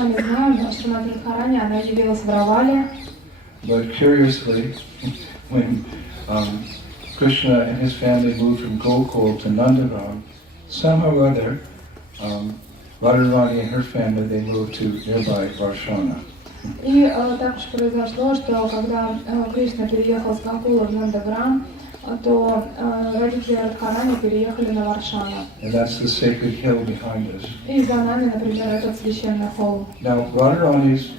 вами знаем, Шримати Радхарани, она явилась в Равале. But curiously, when Krishna and his family moved from Gokul to Nandagram, somehow or other, Radharani and her family, they moved to nearby Varshana. И так уж произошло, что когда Кришна переехал с Гокула в Нандаграм, то родители Радхарани переехали на Варшана. And that's the sacred hill behind us. И за нами, например, этот священный холм. Now, Radharani's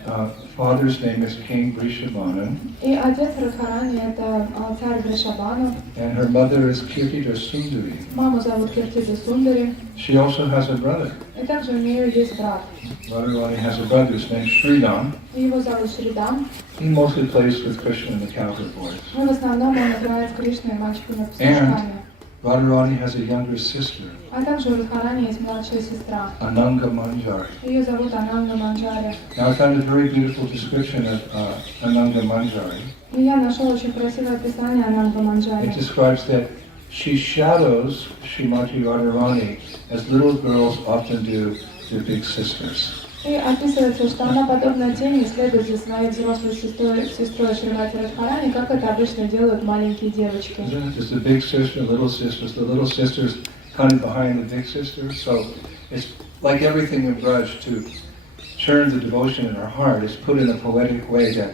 father's name is King Vrishabhanu. И отец Радхарани это царь Вришабхану. And her mother is Kirtida Sundari. Маму зовут Киртида Сундари. She also has a brother. И также у нее есть брат. Radharani has a brother whose name is Sridham. Его зовут Шридам. He mostly plays with Krishna and the cowherd boys. Но в основном он играет с Кришной и мальчиками-пастушками. Radharani has a younger sister, А также у Радхарани есть младшая сестра. Ananga Manjari. Ее зовут Ананда Манджари. Now I found a very beautiful description of Ananga Manjari. И я нашел очень красивое описание Ананды Манджари. It describes that she shadows Shrimati Radharani as little girls often do their big sisters. И описывается, что она подобно тени следует за своей взрослой сестрой Шримати Радхарани, как это обычно делают маленькие девочки. There's the big sister, little sisters. The little sisters kind of behind the big sisters. So it's like everything in Braj to churn the devotion in our heart is put in a poetic way that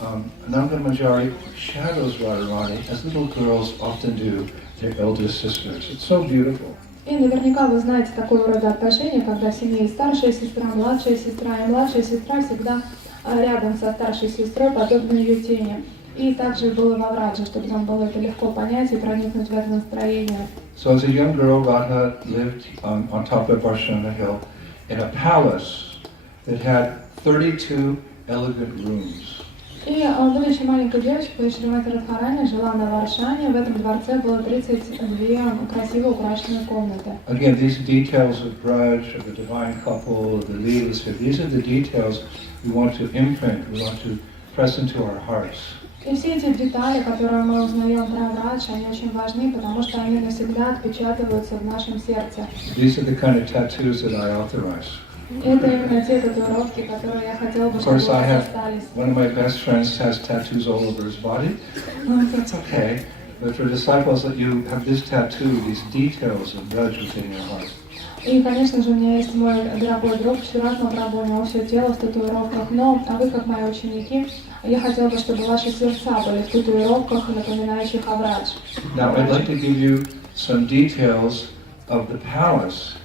Ananga Manjari shadows Radharani as little girls often do their elder sisters. It's so beautiful. И наверняка вы знаете такого рода отношения, когда в семье есть старшая сестра, и младшая сестра всегда рядом со старшей сестрой, подобно ее тени. И также было во Врадже, чтобы нам было это легко понять и проникнуть в это настроение. So as a young girl, Radha lived on top of Varshana Hill in a palace that had 32 elegant rooms. И будучи маленькой девочкой, Шримати Радхарани жила на Варшане. В этом дворце было 32 красиво украшенные комнаты. Again, these details of Braj, of the divine couple, of the leelas, these are the details we want to imprint, we want to press into our hearts. И все эти детали, которые мы узнаем про Врадж, они очень важны, потому что они навсегда отпечатываются в нашем сердце. These are the kind of tattoos that I authorize. Это именно те татуировки, которые я хотела бы, чтобы у вас остались. One of my best friends has tattoos all over his body. Well, that's okay. But for disciples, that you have this tattoo, these details of Braj within your heart. И, конечно же, у меня есть мой дорогой друг Шрат Махапрабху, у него все тело в татуировках, но вы, как мои ученики, я хотела бы, чтобы ваши сердца были в татуировках, напоминающих о Врадж. Now, I'd like to give you some details of the palace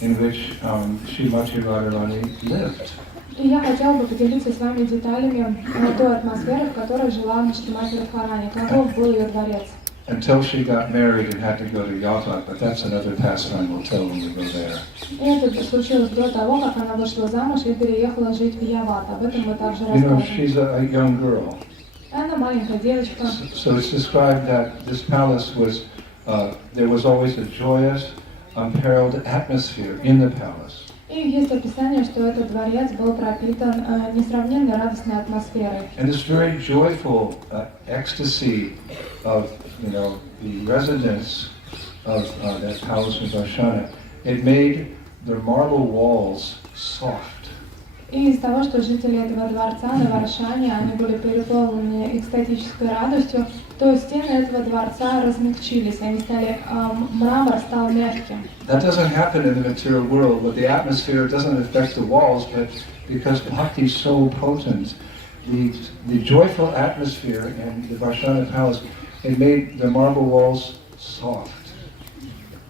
in which Shrimati Radharani lived. И я хотела бы поделиться с вами деталями той атмосферы, в которой жила Шримати Радхарани, каков был ее дворец. Until she got married and had to go to Yava, but that's another pastime we'll tell when we go there. И это случилось до того, как она вышла замуж и переехала жить в Яват. Об этом мы также расскажем. She's a young girl. Она маленькая девочка. So it's described that this palace was, there was always a joyous, unparalleled atmosphere in the palace. И есть описание, что этот дворец был пропитан несравненной радостной атмосферой. And this very joyful ecstasy of, the residents of that palace in Varshana, it made the marble walls soft. И из того, что жители этого дворца на Варшане, они были переполнены экстатической радостью, то стены этого дворца размягчились, они стали, мрамор стал мягким. That doesn't happen in the material world, but the atmosphere doesn't affect the walls, but because bhakti is so potent, the joyful atmosphere in the Varshana palace, it made the marble walls soft.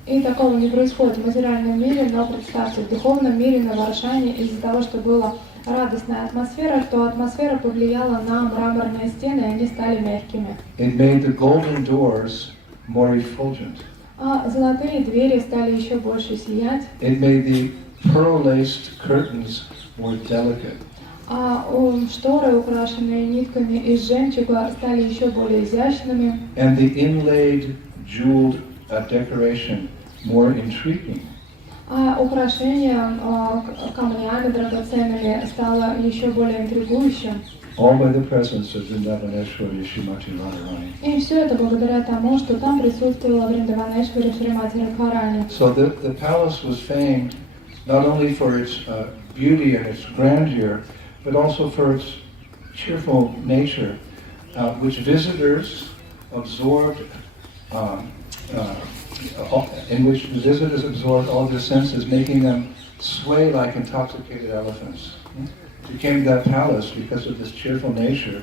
И такого не происходит в материальном мире, но представьте, в духовном мире на Варшане из-за того, что была радостная атмосфера, то атмосфера повлияла на мраморные стены, и они стали мягкими. It made the golden doors more effulgent. А золотые двери стали еще больше сиять. It made the pearl-laced curtains more delicate. А шторы, украшенные нитками из жемчуга, стали еще более изящными. And the inlaid, jeweled decoration more intriguing. А украшение камнями драгоценными стало еще более интригующим. All by the presence of Vrindavaneshwari Shrimati Radharani. И все это благодаря тому, что там присутствовала Вриндаванешвари Шримати Радхарани. So the palace was famed not only for its beauty and its grandeur, but also for its cheerful nature, which visitors absorbed, in which visitors absorbed all their senses, making them sway like intoxicated elephants. If you came to that palace because of this cheerful nature,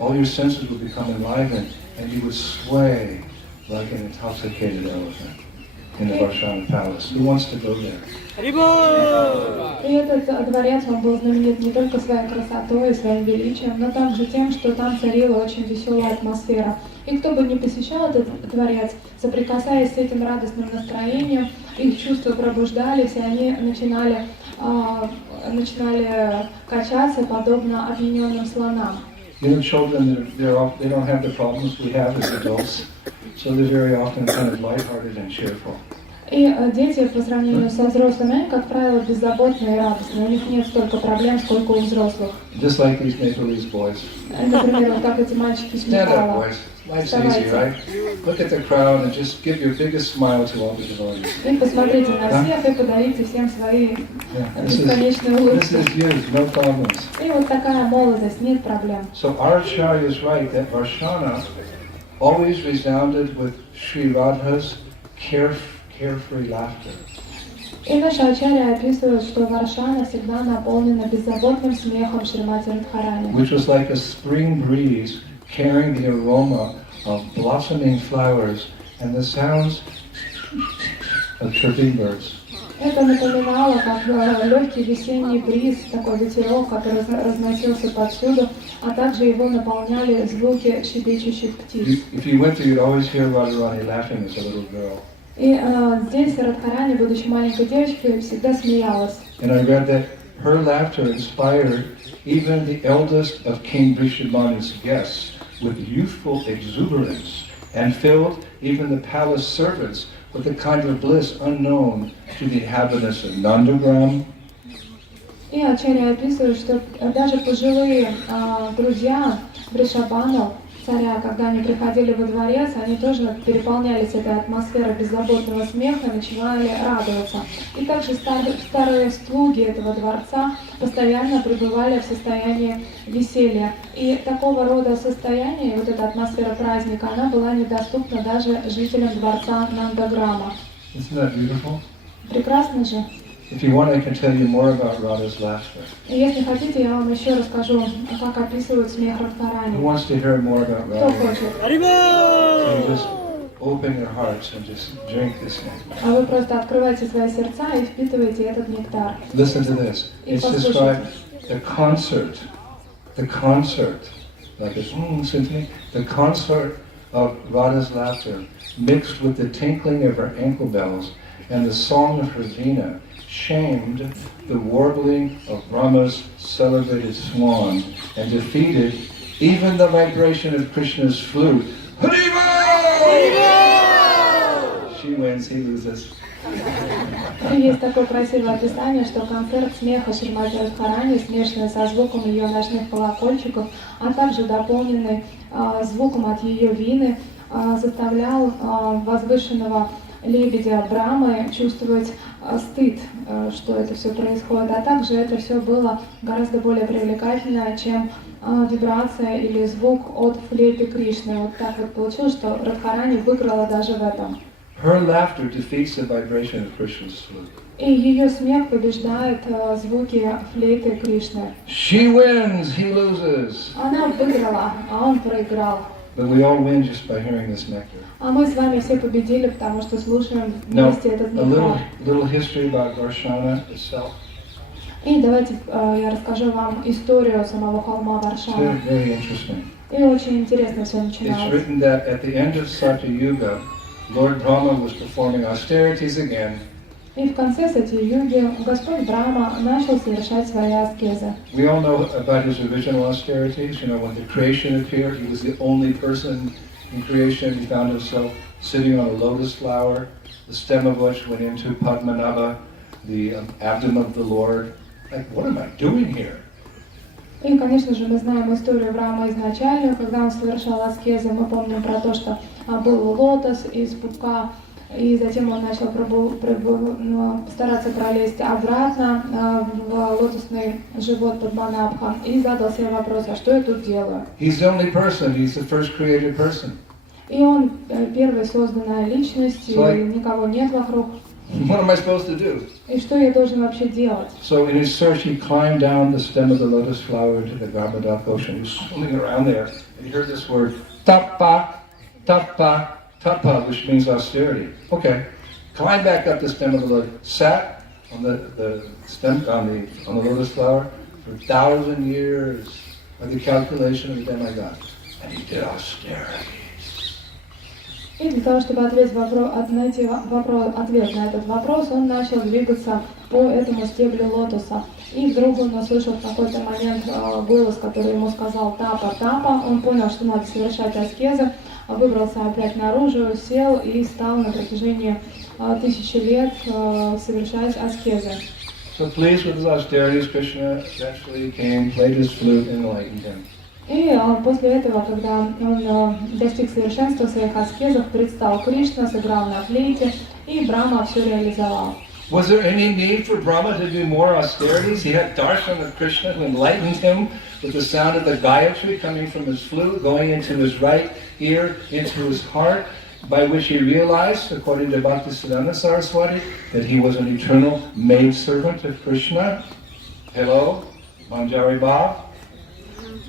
all your senses would become enlivened, and you would sway like an intoxicated elephant in the Varshana palace. Who wants to go there? И этот дворец, он был знаменит не только своей красотой и своим величием, но также тем, что там царила очень веселая атмосфера. И кто бы ни посещал этот дворец, соприкасаясь с этим радостным настроением, их чувства пробуждались, и они начинали качаться, подобно опьяненным слонам. You know, children, they don't have the problems we have as adults, so they're very often kind of lighthearted and cheerful. И дети, по сравнению со взрослыми, они, как правило, беззаботные и радостные. У них нет столько проблем, сколько у взрослых. Just like these Nepalese boys. Например, вот как эти мальчики с Stand up, Непала. boys. Life's easy, right? Look at the crowd and just give your biggest smile to all the devotees. И посмотрите на всех и подарите всем свои бесконечные улыбки. This is youth, no problems. И вот такая молодость, нет проблем. So our Acharya is right that Varshana always resounded with Sri Radha's carefree laughter. И наши ачарья описывают, что Варшана всегда наполнена беззаботным смехом Шримати Радхарани. Which was like a spring breeze carrying the aroma of blossoming flowers and the sounds of chirping birds. Это напоминало, как легкий весенний бриз, такой ветерок, который разносился повсюду, а также его наполняли звуки щебечущих птиц. If you went there, you'd always hear Radharani laughing as a little girl. И здесь Радхарани, будучи маленькой девочкой, всегда смеялась. And I read that her laughter inspired even the eldest of King Vrishabhani's guests with youthful exuberance and filled even the palace servants with a kind of bliss unknown to the inhabitants of Nandagram. И Ачарья описывает, что даже пожилые друзья Вришабхана, царя, когда они приходили во дворец, они тоже переполнялись этой атмосферой беззаботного смеха, начинали радоваться. И также старые слуги этого дворца постоянно пребывали в состоянии веселья. И такого рода состояние, вот эта атмосфера праздника, она была недоступна даже жителям дворца Нандаграма. Isn't that beautiful? Прекрасно же. If you want, I can tell you more about Radha's laughter. И если хотите, я вам еще расскажу, как описывают смех Радхарани. Who wants to hear more about Кто Radha? хочет? So just open your hearts and just drink this nectar. А вы просто открывайте свои сердца и впитывайте этот нектар. Listen to this. It's described the concert, like a symphony, the concert of Radha's laughter mixed with the tinkling of her ankle bells and the song of her veena shamed the warbling of Brahma's celebrated swan and defeated even the vibration of Krishna's flute. Haribo! She wins, he loses. Есть такое красивое описание, что концерт смеха Шримати Радхарани, смешанный со звуком ее ночных колокольчиков, а также дополненный звуком от ее вины, заставлял возвышенного лебедя Брамы чувствовать стыд, что это все происходит, а также это все было гораздо более привлекательно, чем вибрация или звук от флейты Кришны. Вот так вот получилось, что Радхарани выиграла даже в этом. Her laughter defeats the vibration of Krishna's flute. И ее смех побеждает звуки флейты Кришны. She wins, he loses. Она выиграла, а он проиграл. But we all win just by hearing this nectar. А мы с вами все победили, потому что слушаем Now, вместе этот a нектар. little history about Varshana itself. И давайте я расскажу вам историю самого холма It's Варшаны. very interesting. И очень интересно все It's начиналось. written that at the end of Satya Yuga, Lord Brahma was performing austerities again. И в конце Сати-юги Господь Брахма начал совершать свои аскезы. We all know about his original austerities. You know, when the creation appeared, he was the only person in creation. He found himself sitting on a lotus flower, the stem of which went into Padmanabha, the abdomen of the Lord. Like, what am I doing here? И, конечно же, мы знаем историю Брахмы изначально, когда он совершал аскезы. Мы помним про то, что был лотос из пупка И затем он начал стараться пролезть обратно в лотосный живот Падманабха и задал себе вопрос, а что я тут делаю? He's the only person. He's the first created person. И он первая созданная личность, и никого нет вокруг. What am I supposed to do? И что я должен вообще делать? So in his search, he climbed down the stem of the lotus flower into the Garmadaka ocean. He was swimming around there, and he heard this word, tapa, tapa, tapa, which means austerity. Okay, climbed back up the stem of the lotus, sat on the stem on the lotus flower for 1,000 years by the calculation of the demigod, and he did austerity. И для того, чтобы найти ответ на этот вопрос, он начал двигаться по этому стеблю лотоса. И вдруг он услышал в какой-то момент голос, который ему сказал «тапа, тапа». Он понял, что надо совершать аскезы, выбрался опять наружу, сел и стал на протяжении 1000 лет совершать аскезы. So pleased with his austerities, Krishna eventually came, played his flute, and enlightened him. И после этого, когда он достиг совершенства в своих аскезах, предстал Кришна, сыграл на флейте, и Брахма все реализовал. Was there any need for Brahma to do more austerities? He had darshan of Krishna who enlightened him with the sound of the Gayatri coming from his flute, going into his right ear, into his heart, by which he realized, according to Bhaktisiddhanta Saraswati, that he was an eternal maidservant of Krishna. Hello, Manjari Bhav.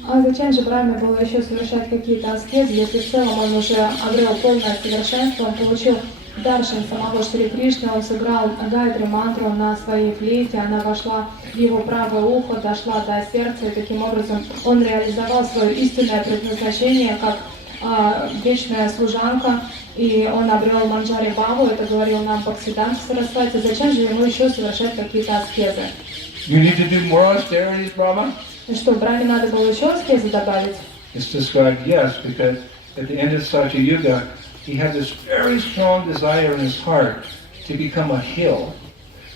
А зачем же Брахме было еще совершать какие-то аскезы, если в целом он уже обрел полное совершенство, он получил даршан самого Шри Кришны, он сыграл гайатри мантру на своей флейте, она вошла в его правое ухо, дошла до сердца, и таким образом он реализовал свое истинное предназначение как вечная служанка, и он обрел Манджари Бхаву, это говорил нам Бхактисиддханта Сарасвати. Зачем же ему еще совершать какие-то аскезы? You need to do more austerities, Brahma? И что, Брахме надо было еще аскезы добавить? It's described, yes, because at the end of Satya Yuga, he had this very strong desire in his heart to become a hill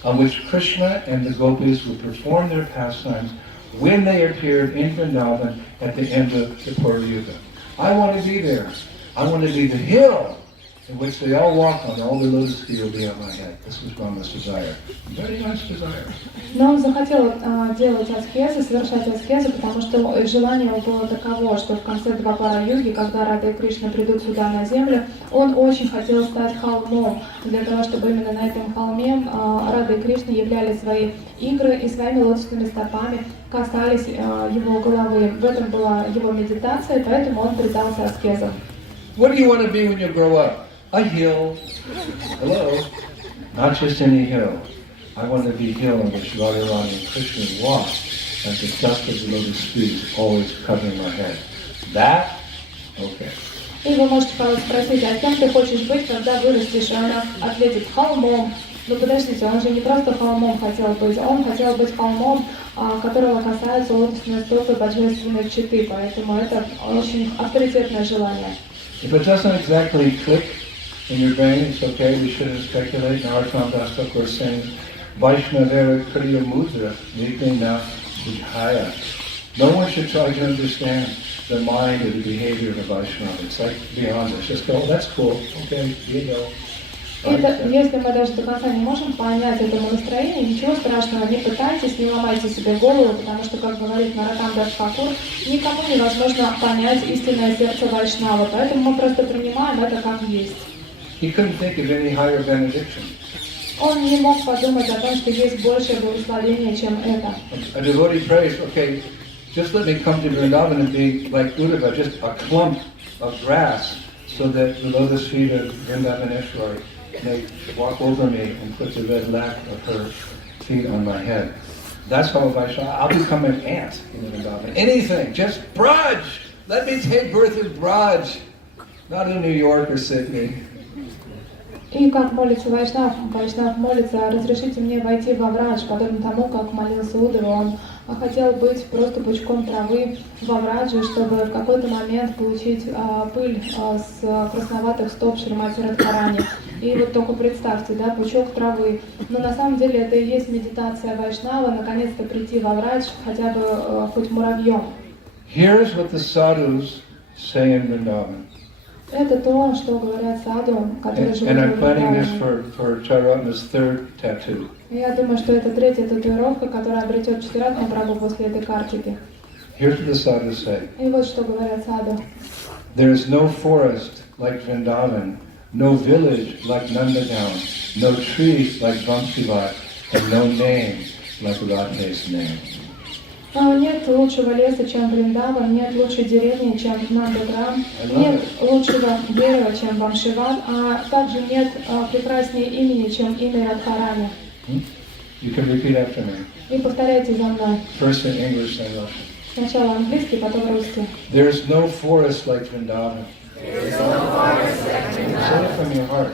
on which Krishna and the gopis would perform their pastimes when they appeared in Vrindavan at the end of the Purva Yuga. I want to be there. I want to be the hill in which they all walk on, all the lotus feet will be on my head. This was Brahma's desire. Very nice desire. Но он захотел делать аскезы, совершать аскезы, потому что желание его было таково, что в конце Двапара-юги, когда Рада и Кришна придут сюда на землю, он очень хотел стать холмом, для того, чтобы именно на этом холме Рада и Кришна являли свои игры и своими лотосными стопами касались его головы. В этом была его медитация, поэтому он предался аскезам. What do you want to be when you grow up? A hill. Hello? Not just any hill. I want to be a hill on which Radharani and Krishna walk, and the dust of the lotus feet always covering my head. That? Okay. И вы можете кого-то спросить, а кем ты хочешь быть, когда вырастешь? И она ответит, холмом. Ну подождите, он же не просто холмом хотел быть, он хотел быть холмом, которого касаются лотосные стопы божественной читы, поэтому это очень авторитетное желание. If it doesn't exactly click in your brain, it's okay, we shouldn't speculate. Narottam Das Thakur is saying, Vaishnavera Kriya Mudra, Nigna Vijaya. No one should try to understand the mind or the behavior of a Vaishnava. It's like beyond this. Just go, oh, that's cool, okay, here you go. Если мы даже до конца не можем понять этому настроению, ничего страшного, не пытайтесь, не ломайте себе голову, потому что, как говорит Наротам Дас Тхакур, никому невозможно понять истинное сердце Вайшнава, поэтому мы просто принимаем это как есть. He couldn't think of any higher benediction. Он не мог подумать о том, что есть большее благословение, чем это. A devotee prays, okay, just let me come to Vrindavan and be like Uddhava, just a clump of grass, so that the lotus feet of Vrindavaneshwari may walk over me and put the red lac of her feet on my head. That's how I'll become an ant in Vrindavan. Anything, just Braj! Let me take birth in Braj, not in New York or Sydney. И как молится Вайшнав, Вайшнав молится, разрешите мне войти во Врадж, подобно тому, как молился Удова, он хотел быть просто пучком травы во Врадже, чтобы в какой-то момент получить пыль с красноватых стоп Шримати Радхарани. И вот только представьте, да, пучок травы. Но на самом деле это и есть медитация Вайшнава, наконец-то прийти во Врадж, хотя бы хоть муравьем. Here's what the sadhus say in Vrindavan. Это то, что говорят саду, которые живут And в I'm planning this Вриндаване. for Chaitya's third tattoo. Я думаю, что это третья татуировка, которая обретет Читаратху Прабху после этой картики. Here's what the sadhus say. И вот что говорят саду. There is no forest like Vrindavan, no village like Nandagaon, no tree like Vamsivat, and no name like Radha's name. Нет лучшего леса, чем Вриндаван, нет лучшей деревни, чем Нандаграм, нет лучшего дерева, чем Вамшиват, а также нет прекраснее имени, чем имя Радхарани. You can repeat after me. И повторяйте за мной. First in English, then Russian. Сначала английский, потом русский. There is no forest like Vrindavan. There is no forest like Vrindavan. Say it from your heart.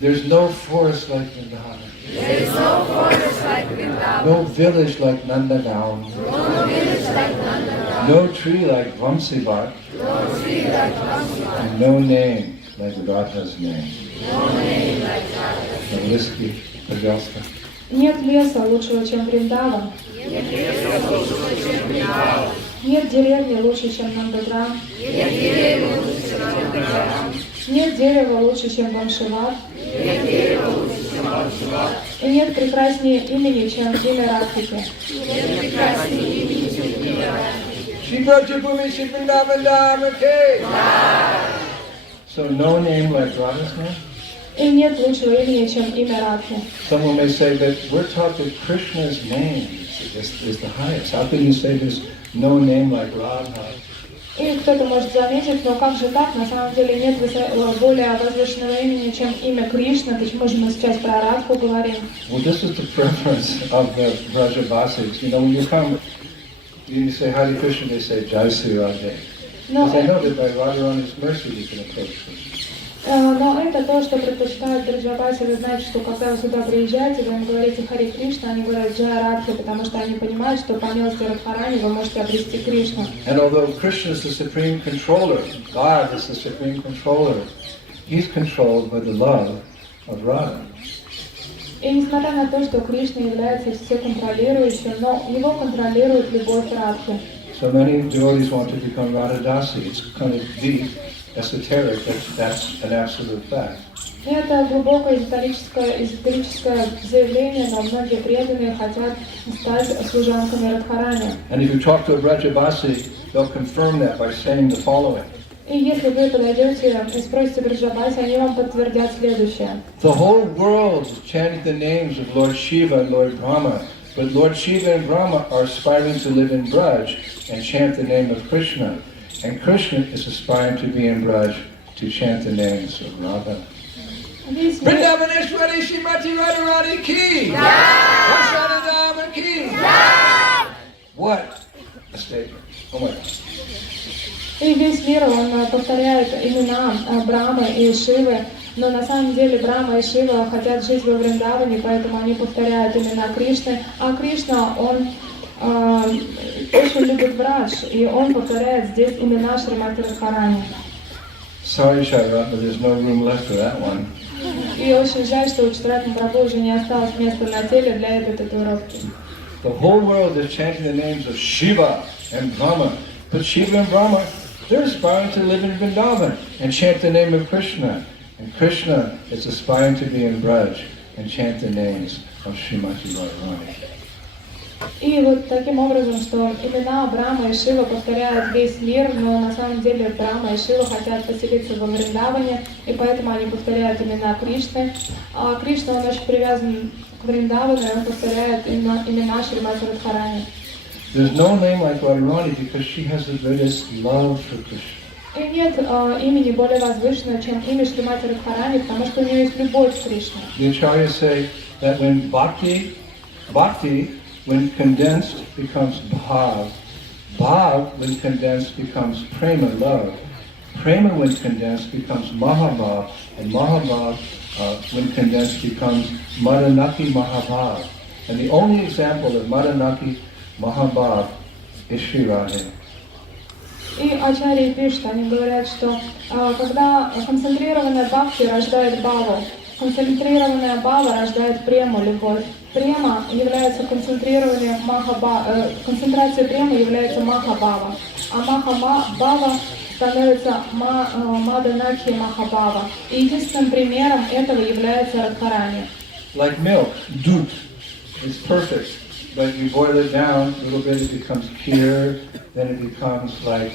There's no forest like Vrindavan. There is no forest like Vrindavan. No village like Nandagaon. No village like Nandagaon. No tree like Vamsivat. No tree like Vamsivat. And no name like Radha's name. No name like Radha's name. Английский, пожалуйста. Нет леса лучшего, чем Вриндаван. Нет леса лучше, чем Вриндаван. Нет деревни лучше, чем Нандаграм. Нет деревьев лучше, чем Нандаграм. Нет дерева лучше, чем Вамшиват. Нет дерева лучше, чем Вамшиват. И нет прекраснее имени, чем имя Радхики. Нет прекраснее имени, чем имя Радхики. So no name like Radha's name? И нет лучшего имени, чем имя Радхи. Someone may say that we're taught that Krishna's name is the highest. How can you say there's no name like Radha? И кто-то может заметить, но как же так? На самом деле нет более возвышенного имени, чем имя Кришна. Почему же мы сейчас про Радху говорим? Well, this is the preference of the Brajavasis. You know, when you come, you say Hare Krishna, they say Jai Sri Radhe. Because I know that by Radharani's mercy we can approach Krishna. Но это то, что предпочитают Браджабаси. Вы знаете, что когда вы сюда приезжаете, вы им говорите Харе Кришна, они говорят Джая Радхи, потому что они понимают, что по милости Радхарани вы можете обрести Кришну. And although Krishna is the supreme controller, God is the supreme controller, he's controlled by the love of Radha. И несмотря на то, что Кришна является всеконтролирующим, но его контролирует любовь Радхи. So many devotees want to become Radhadasi. It's kind of deep, esoteric, that's an absolute fact. И это глубокое эзотерическое заявление, но многие преданные хотят стать служанками Радхарани. And if you talk to a Brajabasi, they'll confirm that by saying the following. И если вы подойдете и спросите Браджабаси, они вам подтвердят следующее. The whole world is chanting the names of Lord Shiva and Lord Brahma, but Lord Shiva and Brahma are aspiring to live in Braj and chant the name of Krishna. And Krishna is aspiring to be in Braj to chant the names of Radha. Vrindavaneshwari Shrimati Radharani ki! Vasadadama ki! What a statement. Oh my God. И весь мир, он повторяет имена Брамы и Шивы, но на самом деле Брама и Шива хотят жить во Вриндаване, поэтому они повторяют имена Кришны, а Кришна, он очень любит Брадж, и он повторяет здесь имена Шримати Радхарани. Sorry, Shairat, but there's no room left for that one. И очень жаль, что у Читаратхи Прабху уже не осталось места на теле для этой татуировки. The whole world is chanting the names of Shiva and Brahma, but Shiva and Brahma, they're aspiring to live in Vrindavan and chant the name of Krishna. And Krishna is aspiring to be in Braj and chant the names of Shrimati Radharani. И вот таким образом, что имена Брама и Шива повторяют весь мир, но на самом деле Брама и Шива хотят поселиться во Вриндаване, и поэтому они повторяют имена Кришны. А Кришна, он очень привязан к Вриндавану, и он повторяет имена Шримати Радхарани. There's no name like Radharani because she has the greatest love for Krishna. И нет имени более возвышенного, чем имя Шримати Радхарани, потому что у нее есть любовь к Кришне. The acharyas say that when bhakti, when condensed, becomes bhav. Bhav, when condensed, becomes prema, love. Prema, when condensed, becomes mahabhav. And mahabhav, when condensed, becomes madanaki mahabhav. And the only example of madanaki mahabhav is Sri Radha. И ачарьи пишут, они говорят, что когда концентрированная бхакти рождает бхаву, концентрированная бхава рождает прему, любовь. Према является концентрацией премы является махабхава. А махабхава становится Маданакхи Махабава. И единственным примером этого является Радхарани. Like milk, dut, is perfect, but you boil it down a little bit, it becomes kheer, then it becomes like,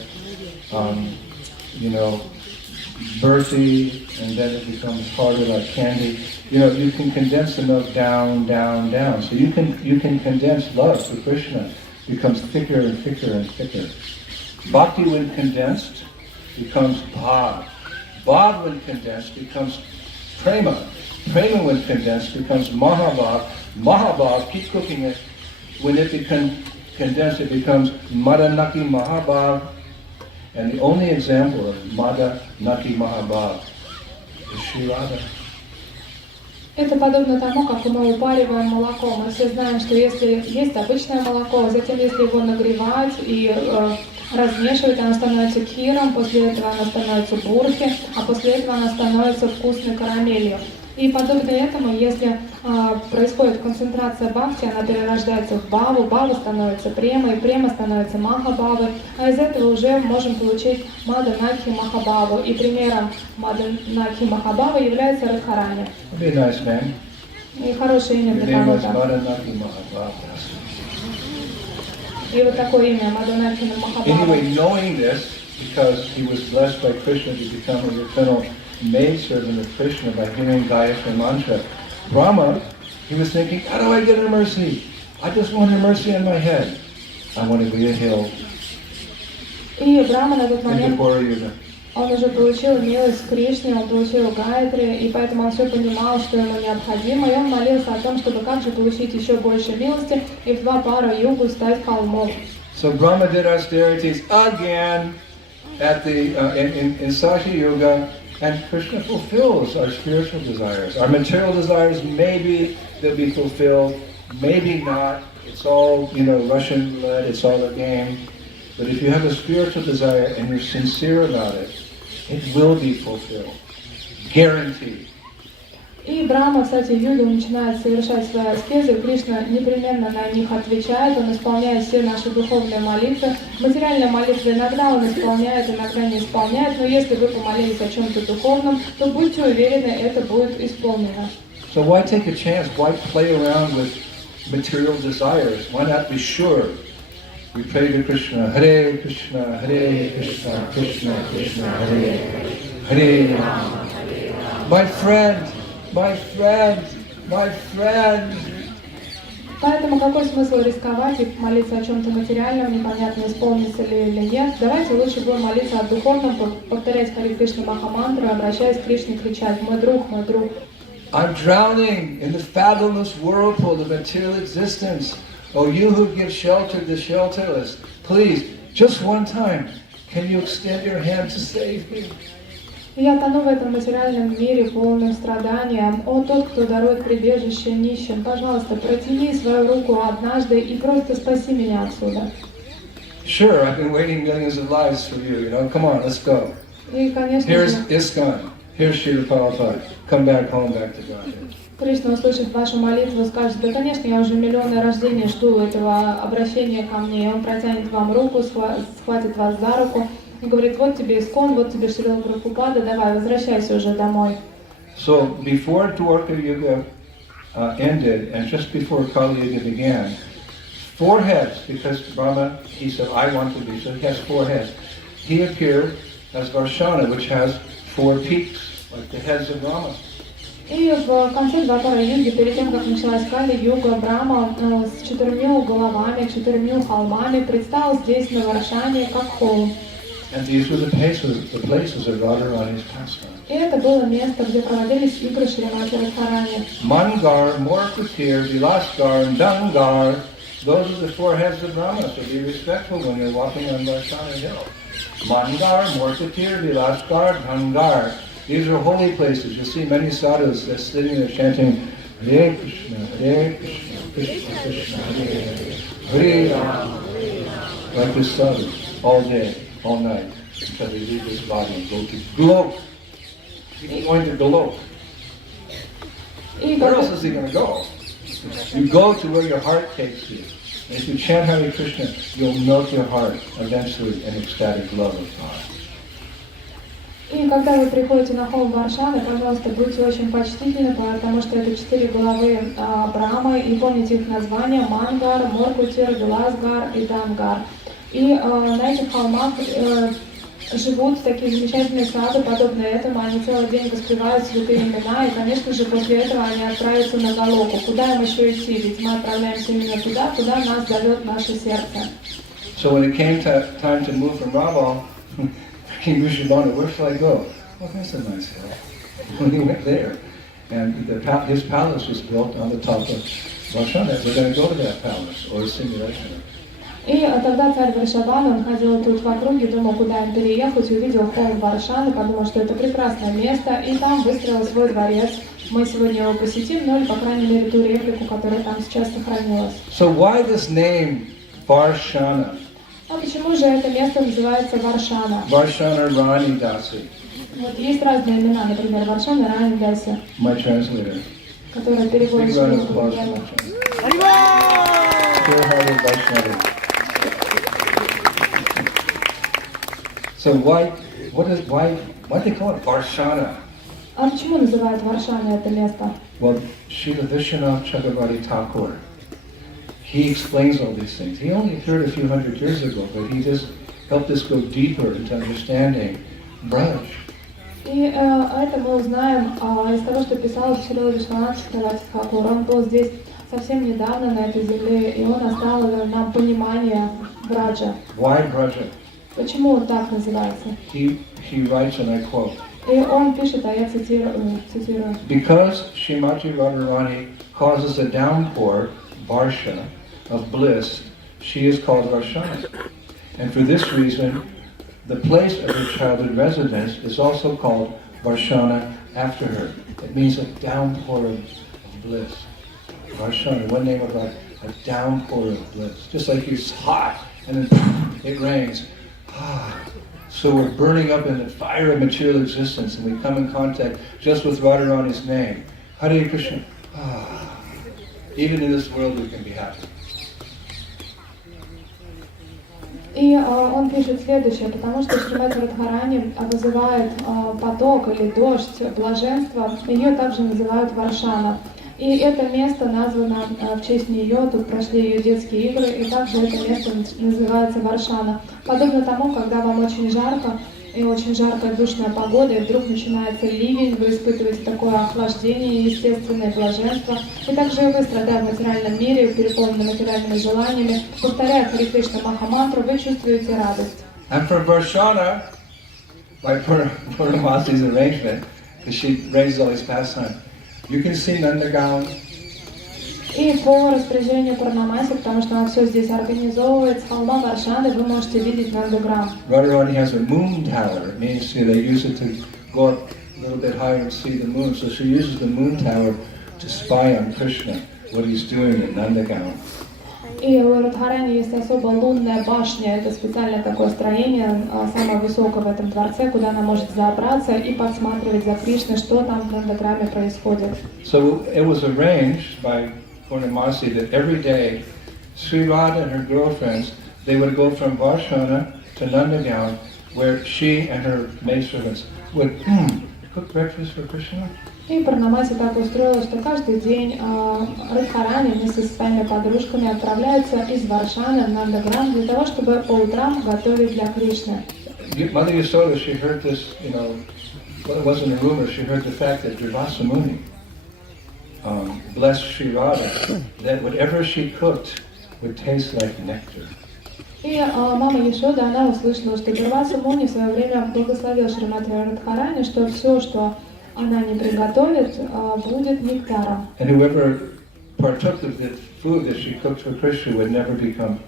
birthy, and then it becomes harder like candy. You can condense the milk down, down, down. So you can condense love for Krishna, becomes thicker and thicker and thicker. Bhakti when condensed becomes bhav. Bhav when condensed becomes prema. Prema when condensed becomes mahabhav. Mahabhav, keep cooking it. When it becomes condensed, it becomes madanaki mahabhav. And the only example of madanaki mahabhav is Sri Radha. Это подобно тому, как мы упариваем молоко. Мы все знаем, что если есть обычное молоко, затем если его нагревать и размешивать, оно становится киром, после этого оно становится бурхи, а после этого оно становится вкусной карамелью. И подобно этому, если происходит концентрация бхакти, она перерождается в бхаву, бхава становится премой, према становится махабхавой, а из этого уже можем получить маданакхи махабхаву. И примером маданакхи махабхавы является Радхарани. И хорошее имя для кого-то. И вот такое имя Маданакхи Махабхава. Anyway, knowing this, because he was blessed by Krishna to become an eternal maidservant of Krishna by hearing Gayatri mantra, Brahma, he was thinking, how do I get her mercy? I just want her mercy on my head. I want to be a hill. И Брахма на тот момент, in он уже получил милость Кришны, он получил Гайатри, и поэтому он все понимал, что ему необходимо, и он молился о том, чтобы как же получить еще больше милости, и в два пара югу стать холмом. So Brahma did austerities again at the in Sakya Yuga, and Krishna fulfills our spiritual desires. Our material desires, maybe they'll be fulfilled, maybe not. It's all, Russian roulette, it's all a game. But if you have a spiritual desire and you're sincere about it, it will be fulfilled. Guaranteed. И Брахма, кстати, в юге начинает совершать свои аскезы, Кришна непременно на них отвечает, он исполняет все наши духовные молитвы. Материальные молитвы иногда он исполняет, иногда не исполняет, но если вы помолились о чем-то духовном, то будьте уверены, это будет исполнено. So why take a chance? Why play around with material desires? Why not be sure? We pray to Krishna, Hare Krishna, Hare Krishna, Krishna Krishna, Hare Hare Rama. My friend, my friend, my friend. Поэтому какой смысл рисковать и молиться о чем-то материальном, непонятно, исполнится ли или нет. Давайте лучше будем молиться о духовном, повторять Хари Кришна Махамантру, обращаясь к Кришне, кричать «Мой друг, мой друг». I'm drowning in the fathomless whirlpool of material existence. Oh, you who give shelter to the shelterless, please, just one time, can you extend your hand to save me? Я тону в этом материальном мире, полным страданием. О, тот, кто дарует прибежище нищим, пожалуйста, протяни свою руку однажды и просто спаси меня отсюда. Sure, I've been waiting millions of lives for you, Come on, let's go. И, конечно Here's же, ISKCON. Here's Srila Prabhupada. Come back home, back to God. Кришна услышит вашу молитву, скажет: да, конечно, я уже миллионы рождений жду этого обращения ко мне. И он протянет вам руку, схватит вас за руку и говорит: вот тебе ИСККОН, вот тебе Шрилы Прабхупады, давай, возвращайся уже домой. So before Dwarka Yuga ended, and just before Kali Yuga began, 4 heads, because Brahma, he said, I want to be, so he has 4 heads. He appeared as Varshana, which has 4 peaks, like the heads of Brahma. И в конце Двапара Юги, перед тем, как началась Кали-юга, Брахма с 4 головами, 4 холмами предстал здесь на Варшане как холм. And these were the places of Radharani's pastime. И это было место, где проводились игры Шримати Радхарани. Mangar, Morkutir, Vilasgar, and Dangar, those are the 4 heads of Brahma, so be respectful when you're walking on Varshana Hill. Mangar, Morkutir, Vilasgar, Dangar. These are holy places. You'll see many sadhus that sitting there chanting Hare Krishna, Hare Krishna, Krishna Krishna, Hare Hare, Hare Rama, like this sadhu, all day, all night, until they leave this body and go to Golok. He's going to Golok. Where else is he going to go? You go to where your heart takes you. And if you chant Hare Krishna, you'll melt your heart eventually in ecstatic love of God. И когда вы приходите на холм Варшаны, пожалуйста, будьте очень почтительны, потому что это 4 главы Брамы, и помните их названия: Мангар, Моркутир, Дуласгар и Дангар. И на этих холмах живут такие замечательные сады, подобные этому, они целый день воспевают святые имена, и, конечно же, после этого они отправятся на Галоку. Куда им еще идти? Ведь мы отправляемся именно туда, куда нас зовет наше сердце. So when it came time to move from Raval, King Vrishabhana, where shall I go? Oh, that's a nice hill. And he went there. And his palace was built on the top of Varshana. We're going to go to that palace, or a simulation. И тогда царь Вришабхана, он ходил тут в округе, думал, куда им переехать, увидел холм Варшаны, подумал, что это прекрасное место, и там выстроил свой дворец. Мы сегодня его посетим, но или, по крайней мере, ту реплику, которая там сейчас сохранилась. So why this name, Varshana? А почему же это место называется Варшана? Varshana Rani Dasi. Вот есть разные имена, например, Варшана Рани Даси, My translator. которая переводит Big round of Шрилы applause for Прабхупады. Varshana. Pure-hearted Vaishnava. So why they call it Varshana? А почему называют Варшаной это место? Well, Srila Vishwanath Chakravarti Thakur, he explains all these things. He only appeared a few hundred years ago, but he just helped us go deeper into understanding Braj. И это мы узнаем из того, что писал Шрила Вишванат Чакраварти Тхакур. Он был здесь совсем недавно на этой земле, и он оставил нам понимание Браджа. Why Braja? Почему он так называется? He writes, and I quote, И он пишет, а я цитирую. because Shrimati Radharani causes a downpour, Varsha, of bliss, she is called Varshana. And for this reason, the place of her childhood residence is also called Varshana after her. It means a downpour of bliss. Varshana, one name of like a downpour of bliss. Just like it's hot and then it rains. So we're burning up in the fire of material existence and we come in contact just with Radharani's name. Hare Krishna. Even in this world we can be happy. И он пишет следующее, потому что Шримати Радхарани вызывает поток или дождь блаженства, ее также называют Варшана. И это место названо в честь нее, тут прошли ее детские игры, и также это место называется Варшана. Подобно тому, когда вам очень жарко, и очень жаркая душная погода, и вдруг начинается ливень, вы испытываете такое охлаждение, естественное блаженство. И также и вы, страдая в материальном мире, переполнены материальными желаниями, повторяя Хари Кришна Махамантру, вы чувствуете радость. And for Varshana, by Purnamasi's arrangement, because she raises all these pastimes, you can see Nandagown. И по распоряжению Пурнамаси, потому что она все здесь организовывает, с холма Варшаны вы можете видеть Нандаграм. Radharani has a moon tower. It means they use it to go up a little bit higher and see the moon. So she uses the moon tower to spy on Krishna, what he's doing in Nandagown. И у Радхарани есть особо лунная башня, это специальное такое строение, самое высокое в этом дворце, куда она может забраться и подсматривать за Кришной, что там в Нандаграме происходит. So it was arranged by Purnamasi that every day Sri Radha and her girlfriends, they would go from Varshana to Nandagown, where she and her maidservants would cook breakfast for Krishna. И Пурнамаси так устроила, что каждый день Радхарани вместе со своими подружками отправляются из Варшаны в Нандаграм для того, чтобы по утрам готовить для Кришны. Mother Yasoda, she heard this, well, it wasn't a rumor, she heard the fact that Durvasa Muni blessed Sri Radha, that whatever she cooked would taste like nectar. И мама Яшода, она услышала, что Дурваса Муни в свое время благословил Шримати Радхарани, что все, что она не приготовит, будет нектаром. And whoever partook of the food that she cooked for Krishna would never become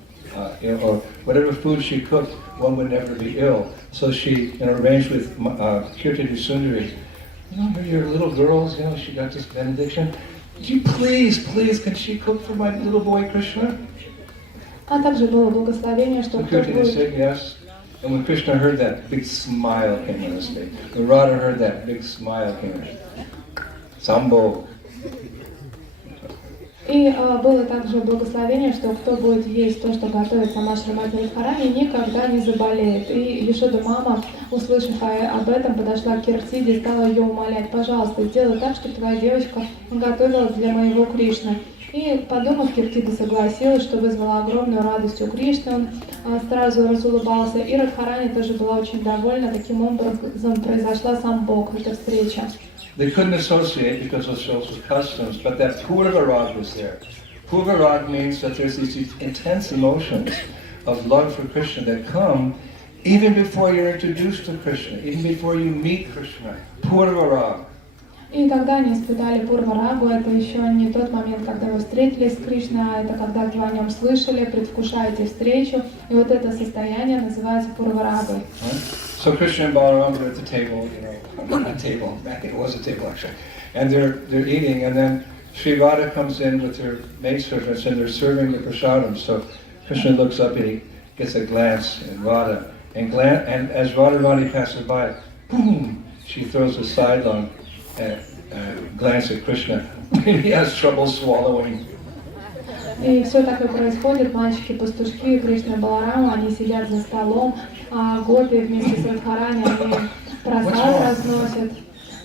ill, or whatever food she cooked, one would never be ill. So she arranged with Kirtani Sundari, your little girls, she got this benediction. Would you please, can she cook for my little boy Krishna? А также было благословение, что So кто Kirtani будет... said yes. And when Krishna heard that, big smile came on his face. When Radha heard that, big smile came on his face. Sambho. И было также благословение, что кто будет есть то, что готовит сама Шримати Радхарани, никогда не заболеет. И Ешода мама, услышав об этом, подошла к Киртиде и стала ее умолять: пожалуйста, сделай так, чтобы твоя девочка готовилась для моего Кришны. И, подумав, Киртида согласилась, что вызвало огромную радость у Кришны. Он сразу разулыбался. И Радхарани тоже была очень довольна. Таким образом произошла сам Бог, эта встреча. They couldn't associate because of social customs, but that purvarag was there. Purvarag means that there's these intense emotions of love for Krishna that come even before you're introduced to Krishna, even before you meet Krishna. Purvarag. И тогда они испытали пурварагу. Это еще не тот момент, когда вы встретились с Кришной, а это когда вы о нем слышали, предвкушаете встречу. И вот это состояние называется пурварагой. So Krishna and Balaram are at the table, not a table, I think it was a table actually, and they're eating, and then Sri Radha comes in with her maidservants and they're serving the prasadam. So Krishna looks up and he gets a glance at Radha, and as Radharani passes by, boom, she throws a sidelong glance at Krishna. He has trouble swallowing. И все так и происходит. Мальчики-пастушки, Кришна и Баларама, они сидят за столом, а гопи вместе с Радхарани, они просад разносят.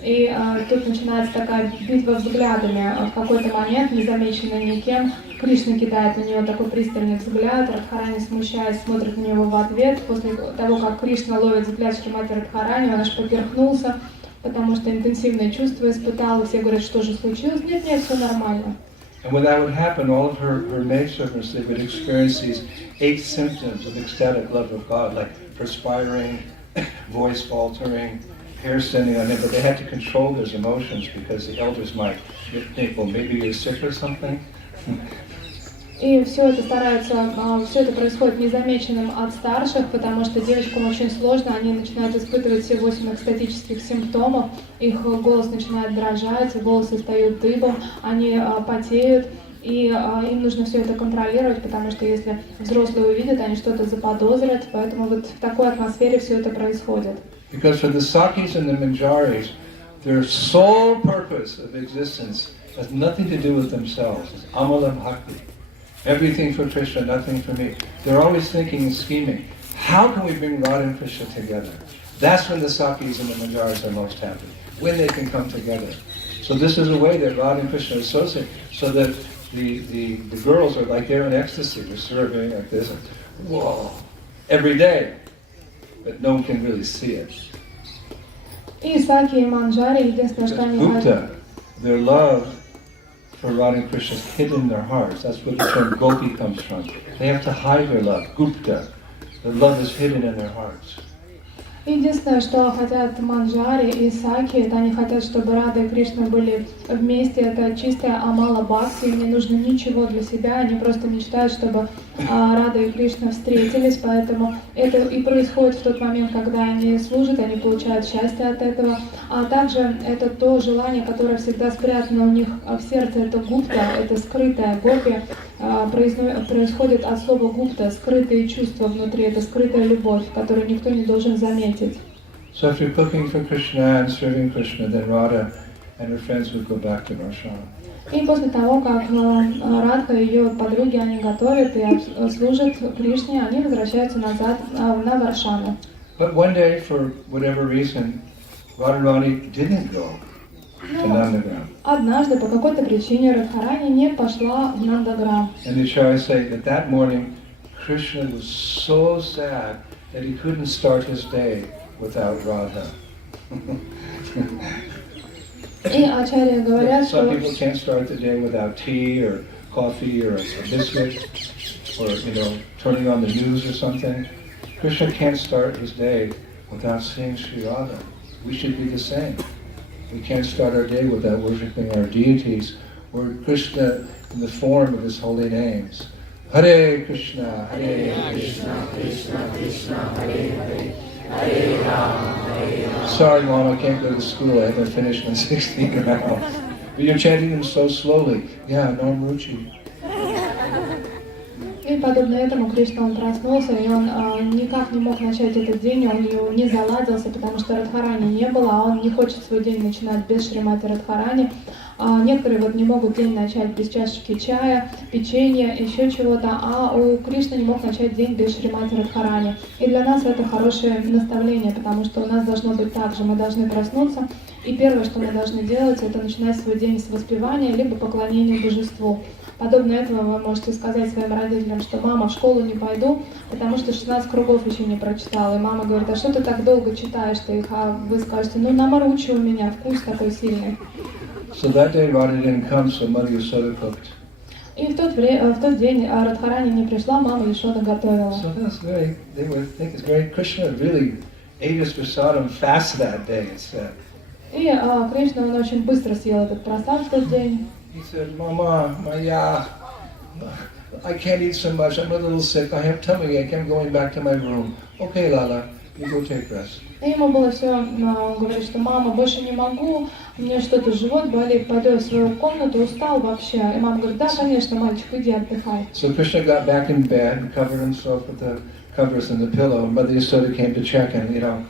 И тут начинается такая битва взглядами. В какой-то момент, незамеченный никем, Кришна кидает на нее такой пристальный взгляд, Радхарани, смущаясь, смотрит на него в ответ. После того, как Кришна ловит взгляд Шримати Радхарани, он аж поперхнулся, потому что интенсивное чувство испытал. Все говорят, что же случилось? Нет, все нормально. And when that would happen, all of her maidservants, they would experience these 8 symptoms of ecstatic love of God, like perspiring, voice faltering, hair standing on end, but they had to control those emotions because the elders might think, well, maybe you're sick or something. И все это все это происходит незамеченным от старших, потому что девочкам очень сложно, они начинают испытывать все 8 экстатических симптомов, их голос начинает дрожать, волосы встают дыбом, они потеют, и им нужно все это контролировать, потому что если взрослые увидят, они что-то заподозрят, поэтому вот в такой атмосфере все это происходит. Because for the Sakis and the Manjaris, their sole purpose of existence has nothing to do with themselves. It's amala bhakti. Everything for Krishna, nothing for me. They're always thinking and scheming. How can we bring Radha and Krishna together? That's when the Sakis and the Manjaris are most happy, when they can come together. So this is a way that Radha and Krishna associate, so that the girls are like they're in ecstasy. They're serving like this, and, whoa, every day, but no one can really see it. И Саки и Манджари, единственное, что они Gupta, their love for Radha and Krishna is hidden in their hearts. That's where the term gopi comes from. They have to hide their love. Gupta. Their love is hidden in their hearts. Единственное, что хотят Манджари и Саки, это они хотят, чтобы Рада и Кришна были вместе. Это чистая амала бхакти, им не нужно ничего для себя, они просто мечтают, чтобы Рада и Кришна встретились, поэтому это и происходит в тот момент, когда они служат, они получают счастье от этого. А также это то желание, которое всегда спрятано у них в сердце, это гупта, это скрытая гопи, происходит от слова гупта, скрытые чувства внутри, это скрытая любовь, которую никто не должен заметить. So if you're cooking for Krishna and serving Krishna, then Radha and her friends would go back to Varshava. И после того, как Радха и ее подруги, они готовят и служат Кришне, они возвращаются назад на Варшаву. But one day, for whatever reason, Radharani didn't go to Nandagram. Однажды по какой-то причине Радхарани не пошла в Нандаграм. And the acharyas say that that morning, Krishna was so sad that he couldn't start his day without Radha. И ачарьи говорят, что Some people can't start the day without tea or coffee or a biscuit or, turning on the news or something. Krishna can't start his day without seeing Sri Radha. We should be the same. We can't start our day without worshipping our deities or Krishna in the form of his holy names. Hare Krishna, Hare Krishna, Krishna Krishna, Hare Hare, Hare Rama, Hare Rama. Sorry, Mom, I can't go to school. I haven't finished my 16 round. But you're chanting them so slowly. Yeah, Nam Ruchi. И подобно этому Кришна, он проснулся, и он никак не мог начать этот день, он не заладился, потому что Радхарани не было, а он не хочет свой день начинать без Шримати Радхарани. Некоторые вот не могут день начать без чашечки чая, печенья, еще чего-то, а у Кришны не мог начать день без Шримати Радхарани. И для нас это хорошее наставление, потому что у нас должно быть так же, мы должны проснуться, и первое, что мы должны делать, это начинать свой день с воспевания, либо поклонения божеству. Подобно этому вы можете сказать своим родителям, что мама, в школу не пойду, потому что 16 кругов еще не прочитала. И мама говорит, а что ты так долго читаешь-то их? А вы скажете, ну наморучи у меня, вкус такой сильный. So that day Radha didn't come, so Mother Yasoda cooked. И в тот день Радхарани не пришла, мама Яшода готовила. So that's very, they would think it's very, Krishna really ate his prasadam fast that day, it said. И Кришна, он очень быстро съел этот прасад в тот день. He said, Mama, Maya, I can't eat so much, I'm a little sick, I have tummy ache, I'm going back to my room. Okay, Lala, you go take rest. И ему было все, он говорит, что мама, больше не могу, у меня что-то, живот болит, пойду в свою комнату, устал вообще. И мама говорит, да, конечно, мальчик, иди отдыхай. So Krishna got back in bed and covered himself with the covers and the pillow, and Mother Yasoda came to check him,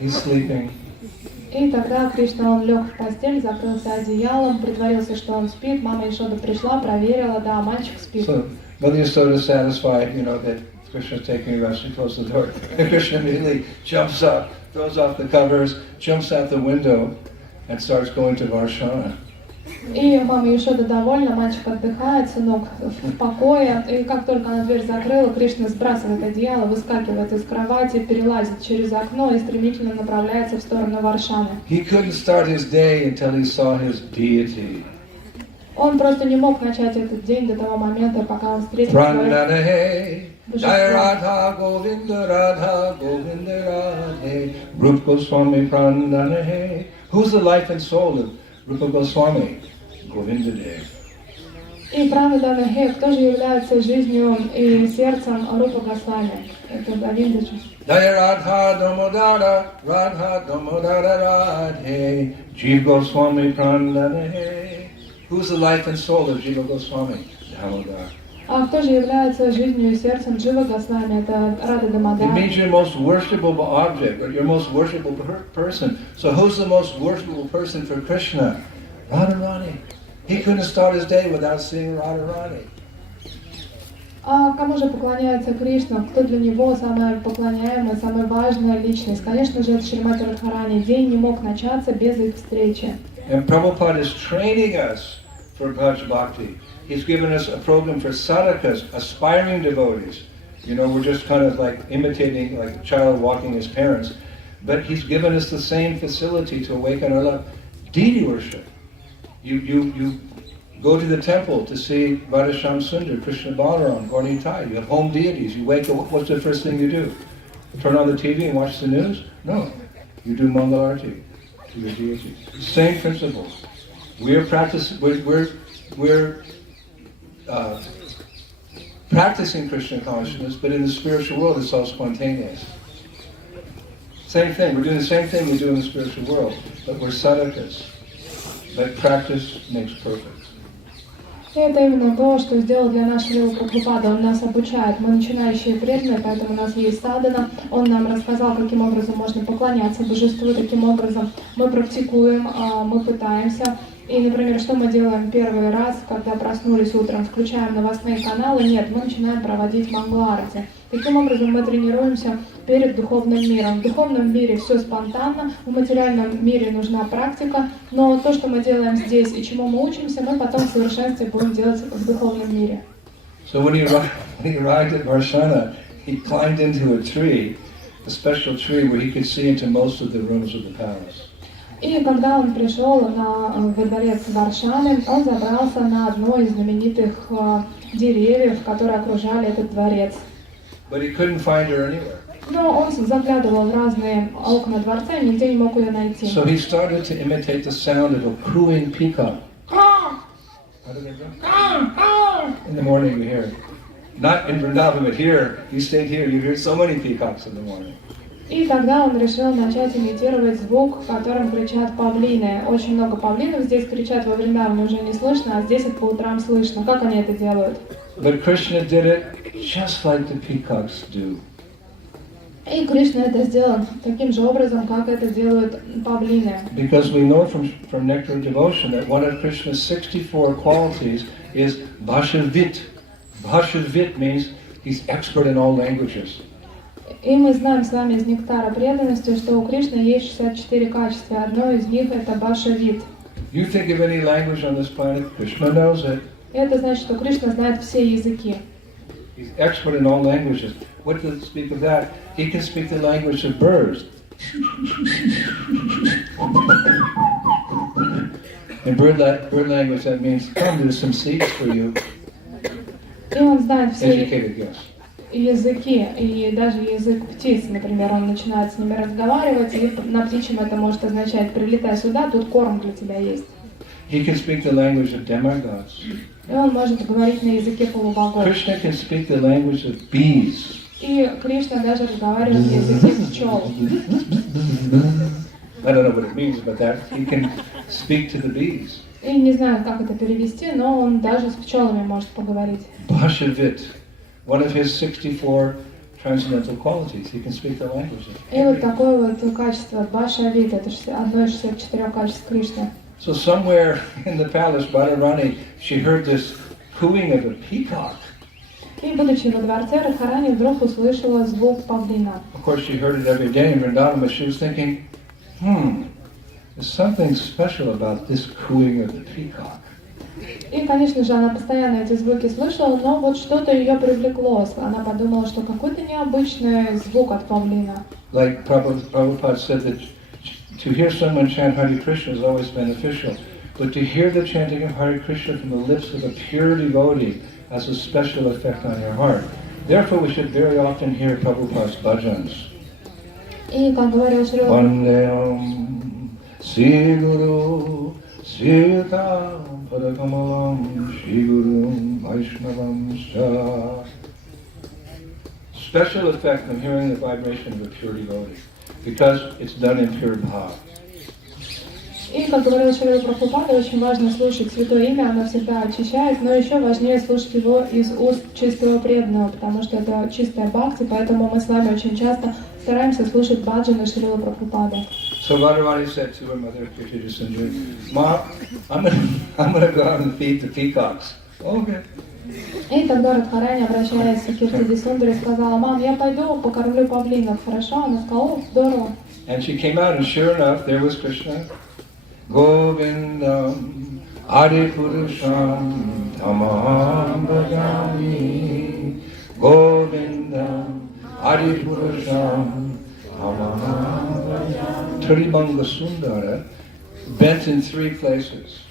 he's sleeping. И тогда Кришна, он лег в постель, закрылся одеялом, притворился, что он спит. Мама Яшода пришла, проверила, да, мальчик спит. So Mother Yasoda satisfied, that Krishna's taking rest, she closed the door. Krishna immediately jumps up, throws off the covers, jumps out the window, and starts going to Varshana. И мама Яшода довольна, мальчик отдыхает, сынок в покое. И как только она дверь закрыла, Кришна сбрасывает одеяло, выскакивает из кровати, перелазит через окно и стремительно направляется в сторону Варшаны. He couldn't start his day until he saw his deity. Он просто не мог начать этот день до того момента, пока он встретил своих Radha Govinda Radha Govinda Radhe Rupa Goswami Prananahe. Who's the life and soul of Rupa Goswami? Govinda Dev. И Пранадана, кто же является жизнью и сердцем Рупа Госвами? Это Говинда. Jaya Radha Damodara Radha Damodara Radhe Jiva Goswami Prananahe. Who's the life and soul of Jiva Goswami? Damodara. А кто же является жизнью и сердцем Джива Госвами? Это Рада Дамодар. It means your most worshipable object, or your most worshipable person. So who's the most worshipable person for Krishna? Radharani. He couldn't start his day without seeing Radharani. А кому же поклоняется Кришна? Кто для него самая поклоняемая, самая важная личность? Конечно же, это Шримати Радхарани. День не мог начаться без их встречи. And Prabhupada is training us for Bhaj Bhakti. He's given us a program for sadhakas, aspiring devotees. We're just kind of like imitating like a child walking his parents. But he's given us the same facility to awaken our love. Deity worship. You go to the temple to see Radhasham Sundar, Krishna Balaram, or Nitai. You have home deities. You wake up, what's the first thing you do? Turn on the TV and watch the news? No. You do Mangalarti to your deities. Same principle. We're practicing Krishna consciousness, but in the spiritual world it's all spontaneous. Same thing, we're doing the same thing we do in the spiritual world, but we're sadhakas. But practice makes perfect. И это именно то, что сделал для нас Шрилы Прабхупады. Он нас обучает. Мы начинающие преданные, поэтому у нас есть садхана. Он нам рассказал, каким образом можно поклоняться божеству, таким образом мы практикуем, мы пытаемся. И, например, что мы делаем первый раз, когда проснулись утром, включаем новостные каналы? Нет, мы начинаем проводить мангаларати. Таким образом мы тренируемся перед духовным миром. В духовном мире все спонтанно, в материальном мире нужна практика, но то, что мы делаем здесь и чему мы учимся, мы потом в совершенстве будем делать в духовном мире. So when he arrived at Varshana, he climbed into a tree, a special tree where he could see into most of the rooms of the palace. И когда он пришел во дворец Варшаны, он забрался на одно из знаменитых деревьев, которые окружали этот дворец. But he couldn't find her anywhere. Но он заглядывал в разные окна дворца и нигде не мог ее найти. So he started to imitate the sound of a crowing peacock. How do they go? In the morning you hear it. Not in Vrindavan, but here, you stayed here, you hear so many peacocks in the morning. И тогда он решил начать имитировать звук, которым кричат павлины. Очень много павлинов здесь кричат, во Вриндаване уже не слышно, а здесь это по утрам слышно. Как они это делают? But Krishna did it just like the peacocks do. И Кришна это сделал таким же образом, как это делают павлины. Because we know from Nectar of Devotion that one of Krishna's 64 qualities is Bhashavit. Bhashavit means he's expert in all languages. И мы знаем с вами из нектара преданности, что у Кришны есть 64 качества. Одно из них это бхашавит. You think of any language on this planet, Krishna knows it. И это значит, что Кришна знает все языки. He's expert in all languages. What to speak of that? He can speak the language of birds. In bird language, that means, come, there's some seeds for you. И он знает все Educated guess. языки, и даже язык птиц, например, он начинает с ними разговаривать, и на птичьем это может означать: прилетай сюда, тут корм для тебя есть. He can speak the language of demigods. И он может говорить на языке полубогов. Krishna can speak the language of bees. И Кришна даже разговаривает на языке пчел. I don't know what it means, but that he can speak to the bees. И не знаю, как это перевести, но он даже с пчелами может поговорить. Bhashavit, one of his 64 transcendental qualities. He can speak the languages. И вот такое вот качество бхашавит, это одно из 64 качеств Кришны. So somewhere in the palace, Radharani, she heard this cooing of a peacock. И, будучи во дворце, Радхарани вдруг услышала звук павлина. Of course, she heard it every day in Vrindavan, but she was thinking, there's something special about this cooing of the peacock. И, конечно же, она постоянно эти звуки слышала, но вот что-то ее привлекло. Она подумала, что какой-то необычный звук от павлина. Like Prabhupada said that to hear someone chant Hare Krishna is always beneficial, but to hear the chanting of Hare Krishna from the lips of a pure devotee has a special effect on your heart. Therefore, we should very often hear Prabhupada's bhajans. И, как говорил Шрила Vandeham Sri Guru Sritam Padakamalam Shri Gurum Vaishnavam Scha. Special effect of hearing the vibration of a pure devotee, because it's done in pure bhava. И, как говорил Шрила Прабхупада, очень важно слушать святое имя, оно всегда очищает, но еще важнее слушать его из уст чистого преданного, потому что это чистая бхакти, поэтому мы с вами очень часто стараемся слушать баджаны Шрилы Прабхупады. So Radharani said to her mother, Kirti Sanjay, Ma, I'm going to go out and feed the peacocks. Okay. И тогда Радхарани, обращаясь к Кирти Сундаре, сказала: мам, я пойду покормлю павлинов, хорошо? Она сказала: здорово. And she came out, and sure enough, there was Krishna. Govindam Adipurusham Tamaham Bhajami. Govindam Adipurusham Tamaham Bhajami. Tribanga Sundara, bent in 3 places.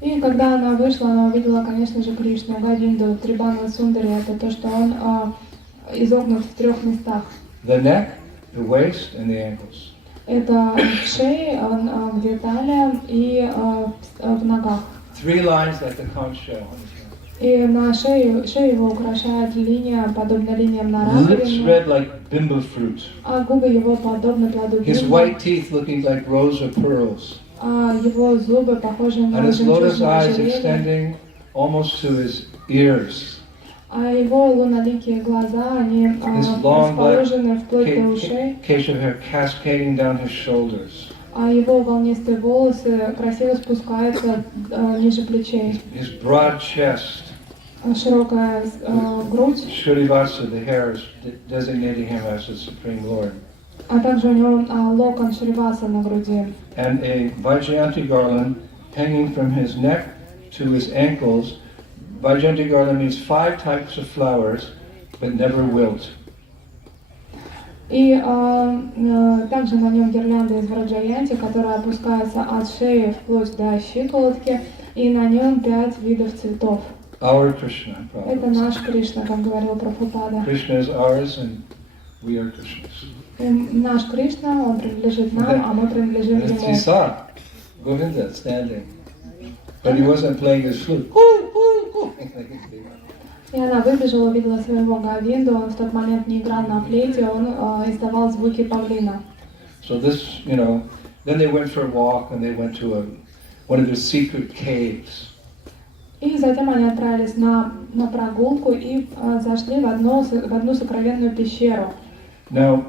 И когда она вышла, она увидела, конечно же, Кришну, Говинду, Трибханга Сундари, это то, что он изогнут в 3 местах. The neck, the waist, and the ankles. Это в шее, где талия и в ногах. 3 lines like the conch shell. И на шее его украшает линия, подобно линиям на Lips раковине, red like bimba fruit. а губы его подобны плоду His бимба, white teeth looking like rows of pearls. а его зубы похожи на And his lotus жемчужное eyes ожерелье, extending almost to his ears. а его луноликие глаза, они His long black расположены вплоть до ушей, kesha hair cascading down his shoulders. а его волнистые волосы красиво спускаются ниже плечей. His broad chest. Широкая грудь, Shrivasa, the hair is designating him as the Supreme Lord. а также у него локон Шриваса на груди. And a Vaijayanti garland hanging from his neck to his ankles. Vaijayanti garland means 5 types of flowers, but never wilt. И также на нем гирлянда из Враджаянти, которая опускается от шеи вплоть до щиколотки, и на нем 5 видов цветов. Our Krishna. Это наш Кришна, как говорил Прабхупада. Krishna is ours and we are Krishna's. И наш Кришна, он принадлежит нам, а мы принадлежим And she ему. saw Govinda standing, but he wasn't playing his flute. И она выбежала, увидела своего Говинду, он в тот момент не играл на флейте, он издавал звуки павлина. So this, then they went for a walk and they went to one of their secret caves. И затем они отправились на прогулку и зашли в одну сокровенную пещеру. Now,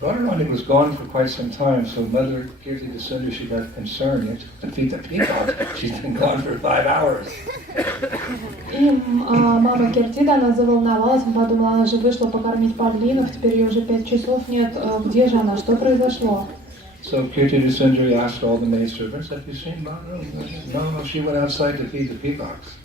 Radharani was gone for quite some time, so Mother Kirti Sundari, she got concerned. To feed the peacock, she's been gone for 5 hours. И мама Киртида, она заволновалась, подумала, она же вышла покормить павлинов, теперь ее уже 5 часов нет, где же она, что произошло? So Kirti Sundari asked all the maidservants, have you seen Mother? No, she went outside to feed the peacocks.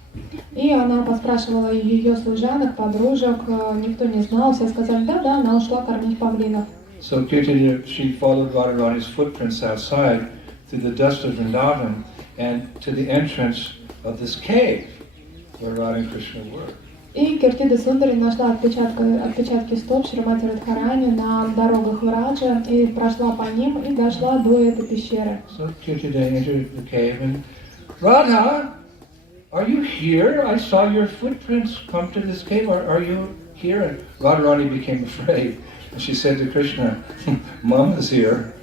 И она поспрашивала ее служанок, подружек, никто не знал, все сказали, да, она ушла кормить павлинов. So Kirti, she followed Radharani's footprints outside through the dust of Vrindavan and to the entrance of this cave where Radha and Krishna were. И Киртида Сундари нашла отпечатки стоп Шримати Радхарани на дорогах Враджа и прошла по ним и дошла до этой пещеры. So Kirti entered the cave and, Radha, are you here? I saw your footprints come to this cave. Are you here? And Radharani became afraid. And she said to Krishna, Mama's here.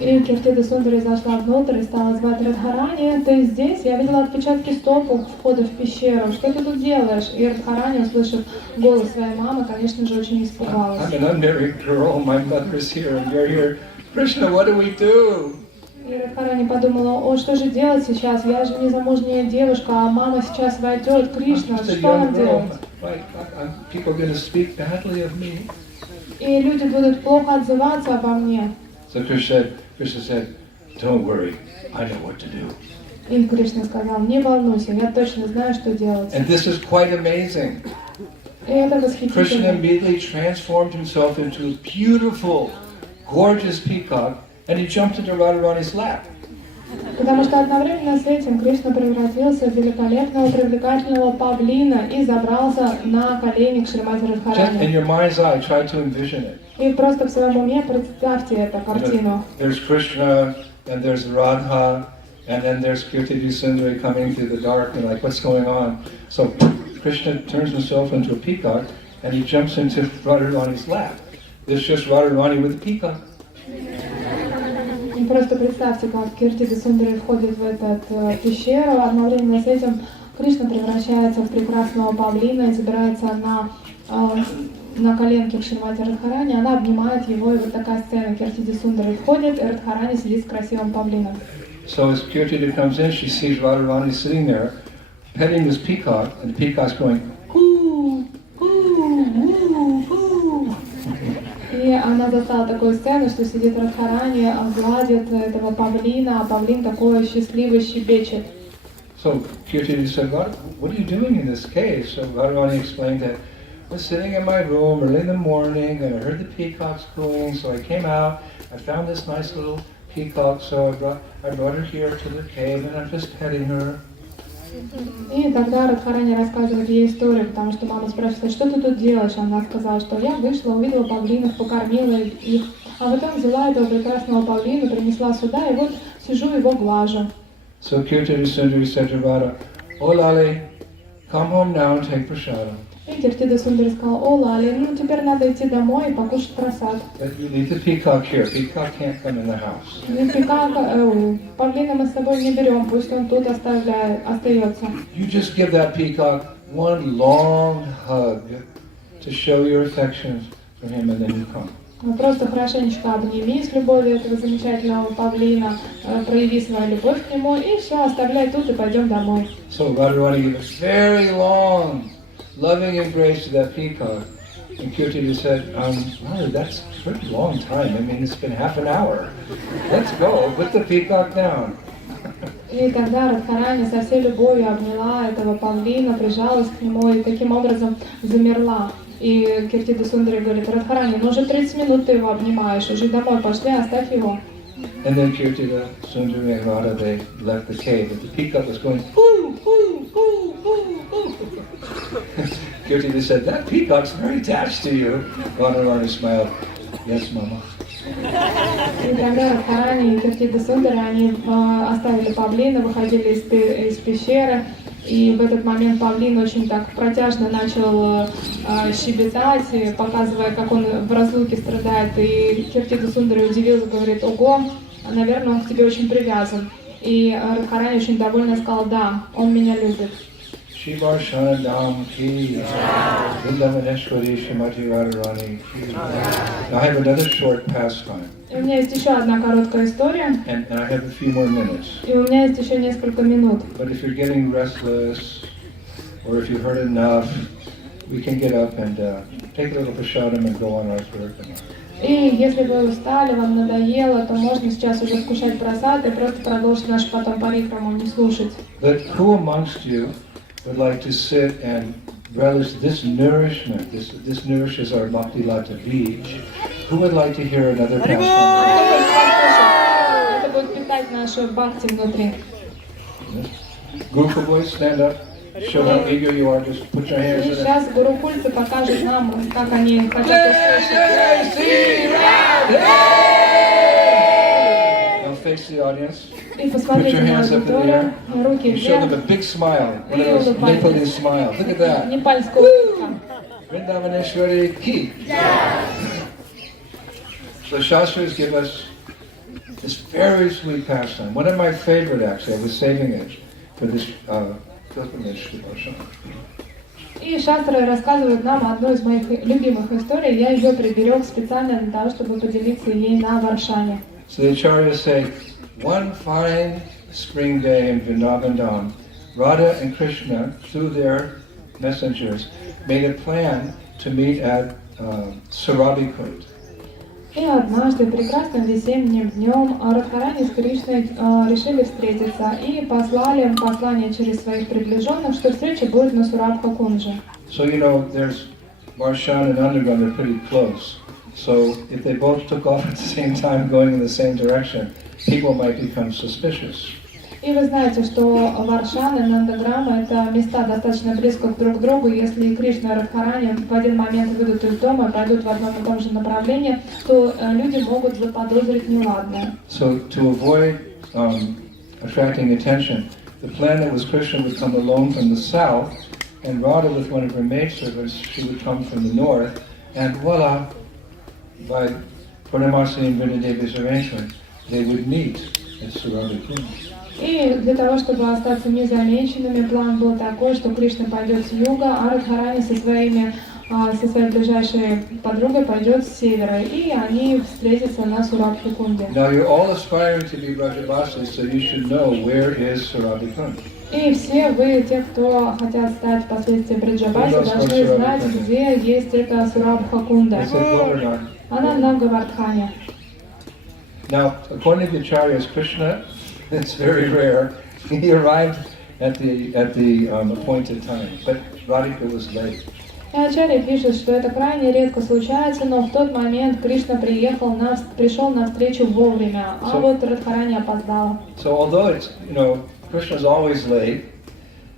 И Киртида Сундари зашла внутрь и стала звать Радхарани, ты здесь? Я видела отпечатки стоп у входа в пещеру. Что ты тут делаешь? И Радхарани, услышав голос своей мамы, конечно же, очень испугалась. I'm an unmarried girl. My mother's here and you're here. Krishna, what do we do? И Радхарани подумала, о, что же делать сейчас? Я же незамужняя девушка, а мама сейчас войдет. Кришна, что нам делать? People are going to speak badly of me. И люди будут плохо отзываться обо мне. So Krishna said, don't worry, I know what to do. И Кришна сказал, не волнуйся, я точно знаю, что делать. And this is quite amazing. И это Krishna восхитительно. immediately transformed himself into a beautiful, gorgeous peacock, and he jumped into Radharani's lap. Потому что одновременно с этим Кришна превратился в великолепного, привлекательного павлина и забрался на колени к Шримати Just in Радхарани. your mind's eye, try to envision it. И просто в своем уме представьте эту картину. There's Krishna, and there's Radha, and then there's Kirti Sundari coming through the dark, and like, what's going on? So Krishna turns himself into a peacock, and he jumps into Radharani's lap. There's just Radharani with a peacock. И просто представьте, как Киртида Сундари входит в эту пещеру, одновременно с этим Кришна превращается в прекрасного павлина и забирается на коленки к Шримати Радхарани, она обнимает его, и вот такая сцена. Киртида Сундари входит, и Радхарани сидит с красивым павлином. So as Kirtida comes in, she sees Radharani sitting there, petting this peacock, and the peacock's going, hoo, hoo, hoo, hoo. И она застала такую сцену, что сидит Радхарани, гладит этого павлина, а павлин такой счастливый щебечет. So Kirtida said, what are you doing in this cave? So Radharani explained that I was sitting in my room early in the morning and I heard the peacocks cooing, so I came out, I found this nice little peacock, so I brought her here to the cave and I'm just petting her. И тогда Радхарани рассказывает ей историю, потому что мама спрашивает, что ты тут делаешь? Она сказала, что я вышла, увидела павлинов, покормила их, а потом взяла этого прекрасного павлина, принесла сюда, и вот сижу его глажу. So Kirtida Sundari said to Radha, oh Lali, come home now and take prasada. И Киртида Сундари сказала, о, Лали, ну теперь надо идти домой и покушать просад. You leave the peacock here. Peacock can't come in the house. Павлина мы с собой не берем, пусть он тут остается. You just give that peacock one long hug to show your affections for him, and then you come. Просто хорошенечко обними с любовью этого замечательного павлина, прояви свою любовь к нему, и все, оставляй тут и пойдем домой. So Radharani gave a very long, loving embrace to that peacock. And Kirtida said, wow, that's a pretty long time. I mean, it's been half an hour. Let's go, put the peacock down. И тогда Радхарани со всей любовью обняла этого павлина, прижалась к нему и таким образом замерла. И Киртида Сундари говорит, Радхарани, ну уже 30 минут ты его обнимаешь, уже домой пошли, оставь его. And then Kirtida, Sundari and Radha, they left the cave. And the peacock was going, hoo, hoo, hoo, hoo, hoo. Kirtida said, that peacock's very attached to you. Radharani smiled, yes, Mama. И тогда Радхарани и Киртида Сундари, они оставили павлина, выходили из пещеры. И в этот момент павлин очень так протяжно начал щебетать, показывая, как он в разлуке страдает. И Киртида Сундари удивился, говорит, ого, наверное, он к тебе очень привязан. И Радхарани очень довольна сказал, да, он меня любит. Shiva Shanadam Ki Vrindavaneshwari Shrimati Radharani Ki. Now I have another short pastime. И у меня есть еще одна короткая история. And I have a few more minutes. И у меня есть еще несколько минут. But if you're getting restless, or if you've heard enough, we can get up and take a little prasadam and go on our parikramā. И если вы устали, вам надоело, то можно сейчас уже вкушать прасад и просто продолжить наш потом парикраму, не слушать. But who amongst you would like to sit and relish this nourishment? This nourishes our bhakti lata beach. Who would like to hear another pastime? Это будет питать нашу бхакти внутри. Guru boys, stand up. Show how eager you are. Just put your hands И in it. сейчас гурукульцы покажут нам, как они хотят услышать. Now face the audience. И посмотрите на аудиторию, руки You show them a вверх, big smile. One of those Nepalese smiles. Look at that. непальская улыбка. Vrindavaneshwari ki. So Shastras give us this very sweet pastime. One of my favorite, actually. I was saving it for this pilgrimage devotion. И шастры рассказывают нам одну из моих любимых историй. Я ее приберег специально для того, чтобы поделиться ей на Варшане. So the acharyas say, one fine spring day in Vrindavan Dham, Radha and Krishna, through their messengers, made a plan to meet at Sarabhikund. И однажды, прекрасным весенним днем, Радхарани с Кришной решили встретиться и послали послание через своих приближенных, что встреча будет на Сурабха-кундже. So you know, there's Varshan and Underground, they're pretty close. So if they both took off at the same time, going in the same direction, people might become suspicious. И вы знаете, что Варшан и Нандаграма — это места достаточно близко друг к другу. Если Кришна и Радхарани в один момент выйдут из дома и пойдут в одном и том же направлении, то люди могут заподозрить неладное. So to avoid attracting attention, the plan that was Krishna would come alone from the south, and Radha with one of her maidservants, she would come from the north, and voila, by Purnamasi and Vrindadevi's arrangement, they would meet at Surabhikund. И для того, чтобы остаться незамеченными, план был такой, что Кришна пойдет с юга, а Радхарани со своей ближайшей подругой пойдет с севера, и они встретятся на Сурабхикунде. Now you're all aspiring to be Brajavasis, so you should know where is Surabhikund. И все вы, те, кто хотят стать впоследствии Бриджабаси, должны знать, где есть эта Сурабхакунда. Она на Гавардхане. Now, according to the Acharyas, Krishna, it's very rare, he arrived at the appointed time, but Radhika was late. И Ачарья пишет, что это крайне редко случается, но в тот момент Кришна пришел на встречу вовремя, а вот Радхарани опоздала. So although it's, you know, Krishna's always late,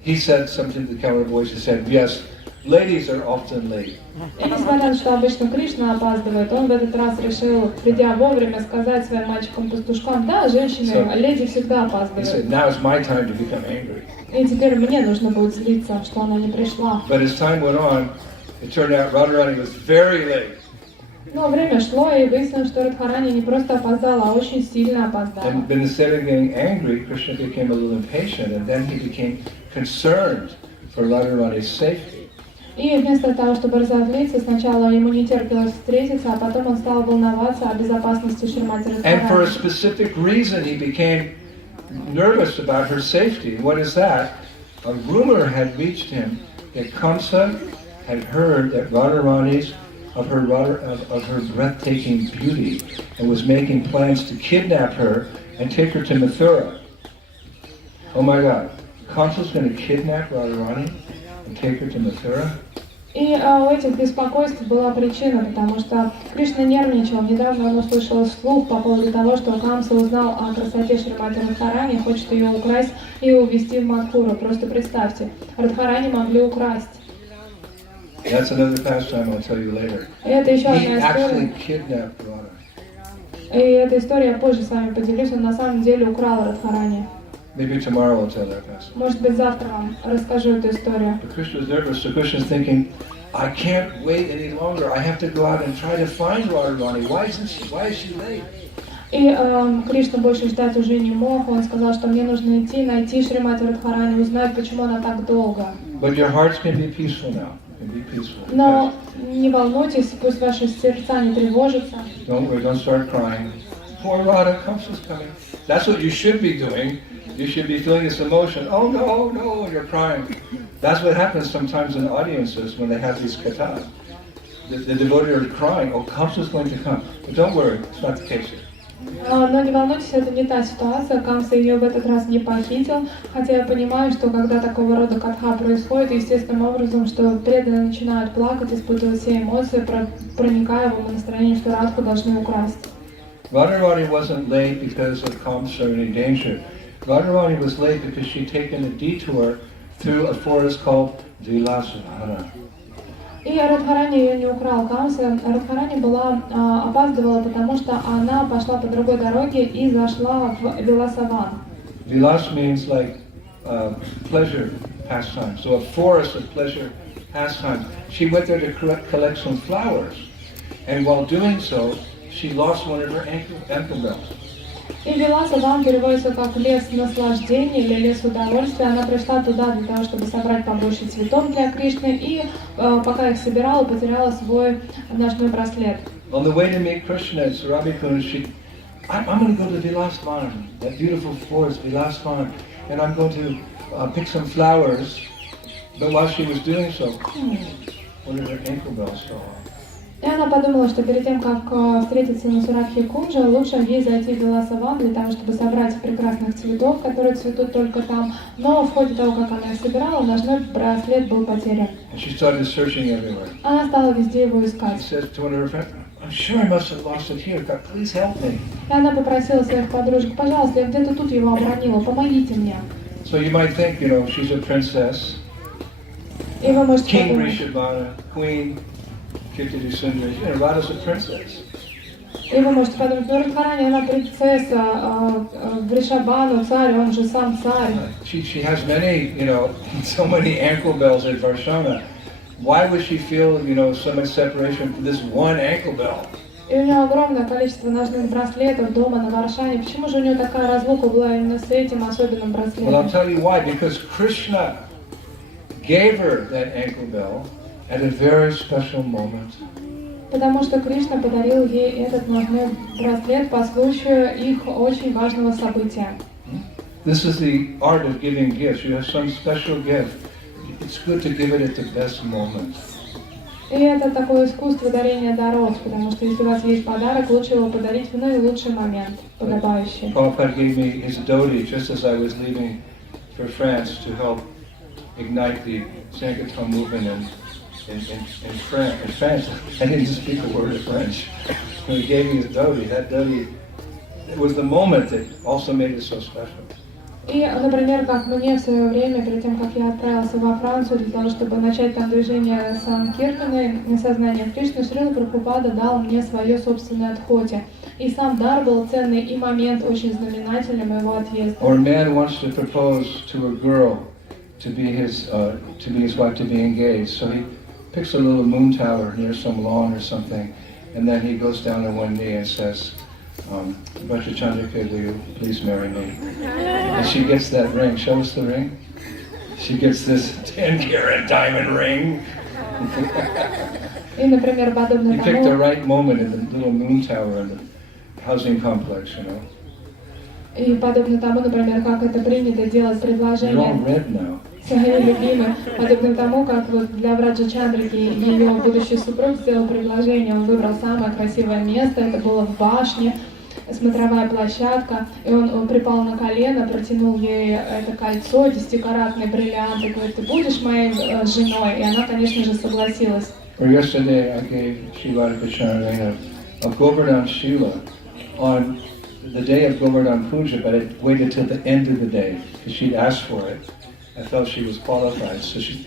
he said something to the cowherd boys, he said, yes, ladies are often late. И несмотря на то, что обычно Кришна опаздывает, он в этот раз решил, придя вовремя, сказать своим мальчикам-пастушкам, да, женщины, леди всегда He опаздывают. said, now is my time to become angry. И теперь мне нужно будет злиться, что она не пришла. But as time went on, it turned out Radharani was very late. Но время шло, и выяснилось, что Радхарани не просто опоздала, а очень сильно опоздала. And instead of getting angry, Krishna became a little impatient, and then he became concerned for Radharani's safety. И вместо того, чтобы разозлиться, сначала ему не терпелось встретиться, а потом он стал волноваться о безопасности Шримати And for a Радхарани. specific reason, he became nervous about her safety. What is that? A rumor had reached him that Kamsa had heard that Radharani's of her breathtaking beauty and was making plans to kidnap her and take her to Mathura. Oh my God, Kamsa's going to kidnap Radharani and take her to Mathura? И у этих беспокойств была причина, потому что Кришна нервничал. Недавно он услышал слух по поводу того, что Камса узнал о красоте Шримати Радхарани, хочет ее украсть и увезти в Мадхуру. Просто представьте, Радхарани могли украсть. That's another pastime I'll tell you later. И это еще He одна actually история. kidnapped Radha. И эта история я позже с вами поделюсь. Он на самом деле украл Радхарани. Maybe tomorrow I'll tell that pastime. Может быть, завтра вам расскажу эту историю. But Krishna's nervous, so Krishna's thinking, I can't wait any longer. I have to go out and try to find Radharani. Why is she late? И Кришна больше ждать уже не мог, он сказал, что мне нужно идти, найти Шримати Радхарани, узнать, почему она так долго. But your hearts can be peaceful now. Can be peaceful. Но не волнуйтесь, пусть ваши сердца не тревожатся. Don't worry, don't start crying. Poor Radha, Kamsa's coming. That's what you should be doing. You should be feeling this emotion. Oh no, no, you're crying. That's what happens sometimes in audiences when they have these kathas. The devotee are crying, oh, Kamsa's going to come. But don't worry, it's not the case here. Но не волнуйтесь, это не та ситуация, Камса ее в этот раз не похитил, хотя я понимаю, что когда такого рода катха происходит, естественным образом, что преданные начинают плакать, испытывать все эмоции, проникая в его настроение, что Радху должны украсть. Radharani wasn't late because of Kamsa or any danger. Radharani was late because she'd taken a detour through a forest called Vilasavana. И Радхарани ее не украл Камса. Радхарани опаздывала, потому что она пошла по другой дороге и зашла в Виласаван. Vilas means like pleasure pastime. So a forest of pleasure pastime. She went there to collect some flowers, and while doing so, she lost one of her ankle bells. И Виласаван переводится как лес наслаждения или лес удовольствия. Она пришла туда для того, чтобы собрать побольше цветов для Кришны, и пока их собирала, потеряла свой ножной браслет. On the way to meet Krishna at Sarabhikund, I'm going to go to Vilasvan, that beautiful forest, Vilasvan, and I'm going to pick some flowers. But while she was doing so, one of her ankle bells fell off. И она подумала, что перед тем, как встретиться на Сурабхи-кунже, лучше ей зайти в Виласаван для того, чтобы собрать прекрасных цветов, которые цветут только там. Но в ходе того, как она их собирала, ножной браслет был потерян. Она стала везде его искать. И она попросила своих подружек: пожалуйста, я где-то тут его обронила, помогите мне. So you might think, she's a princess, И вы можете King подумать, Rishabhana, Queen. Radha's a princess. И вы можете подумать, Радхарани, она принцесса, Вришабхану, царь, он же сам царь. She has many, so many ankle bells at Varshana. Why would she feel, so much separation from this one ankle bell? И у нее огромное количество ножных браслетов дома на Варшане. Почему же у нее такая разлука была именно с этим особенным браслетом? Well, I'll tell you why. Because Krishna gave her that ankle bell at a very special moment. Потому что Кришна подарил ей этот ножной браслет по случаю их очень важного события. This is the art of giving gifts. You have some special gift. It's good to give it at the best moment. И это такое искусство дарения даров, потому что если у вас есть подарок, лучше его подарить в наилучший момент, подобающий. Prabhupada gave me his dhoti just as I was leaving for France to help ignite the Sankirtan movement in France. I didn't speak a word of French. So he gave me his dhoti. That dhoti, it was the moment that also made it so special. И, например, как мне в свое время, перед тем, как я отправился во Францию для того, чтобы начать там движение Санкиртаны, сознание Кришны, Шрилы Прабхупада дал мне свое собственное адхоти. И сам дар был ценный, и момент очень знаменательный моего отъезда. Or a man wants to propose to a girl to be his wife, to be engaged. So he picks a little moon tower near some lawn or something, and then he goes down on one knee and says, Bhatta Chandrika, will you please marry me? And she gets that ring. Show us the ring. She gets this 10-carat diamond ring. И, например, подобно He picked the right moment in the little moon tower in the housing complex, И подобно тому, например, как это принято делать You're предложение all red now. своей любимой, подобно тому, как вот для Враджа Чандрики ее будущий супруг сделал предложение, он выбрал самое красивое место, это было в башне, смотровая площадка, и он припал на колено, протянул ей это кольцо, 10-каратный бриллиант, и говорит: ты будешь моей женой? И она, конечно же, согласилась. Yesterday I gave Shivara Pacharana a Govardhan Shila on the day of Govardhan Puja, but I waited till the end of the day because she'd asked for it. I felt she was qualified, so she,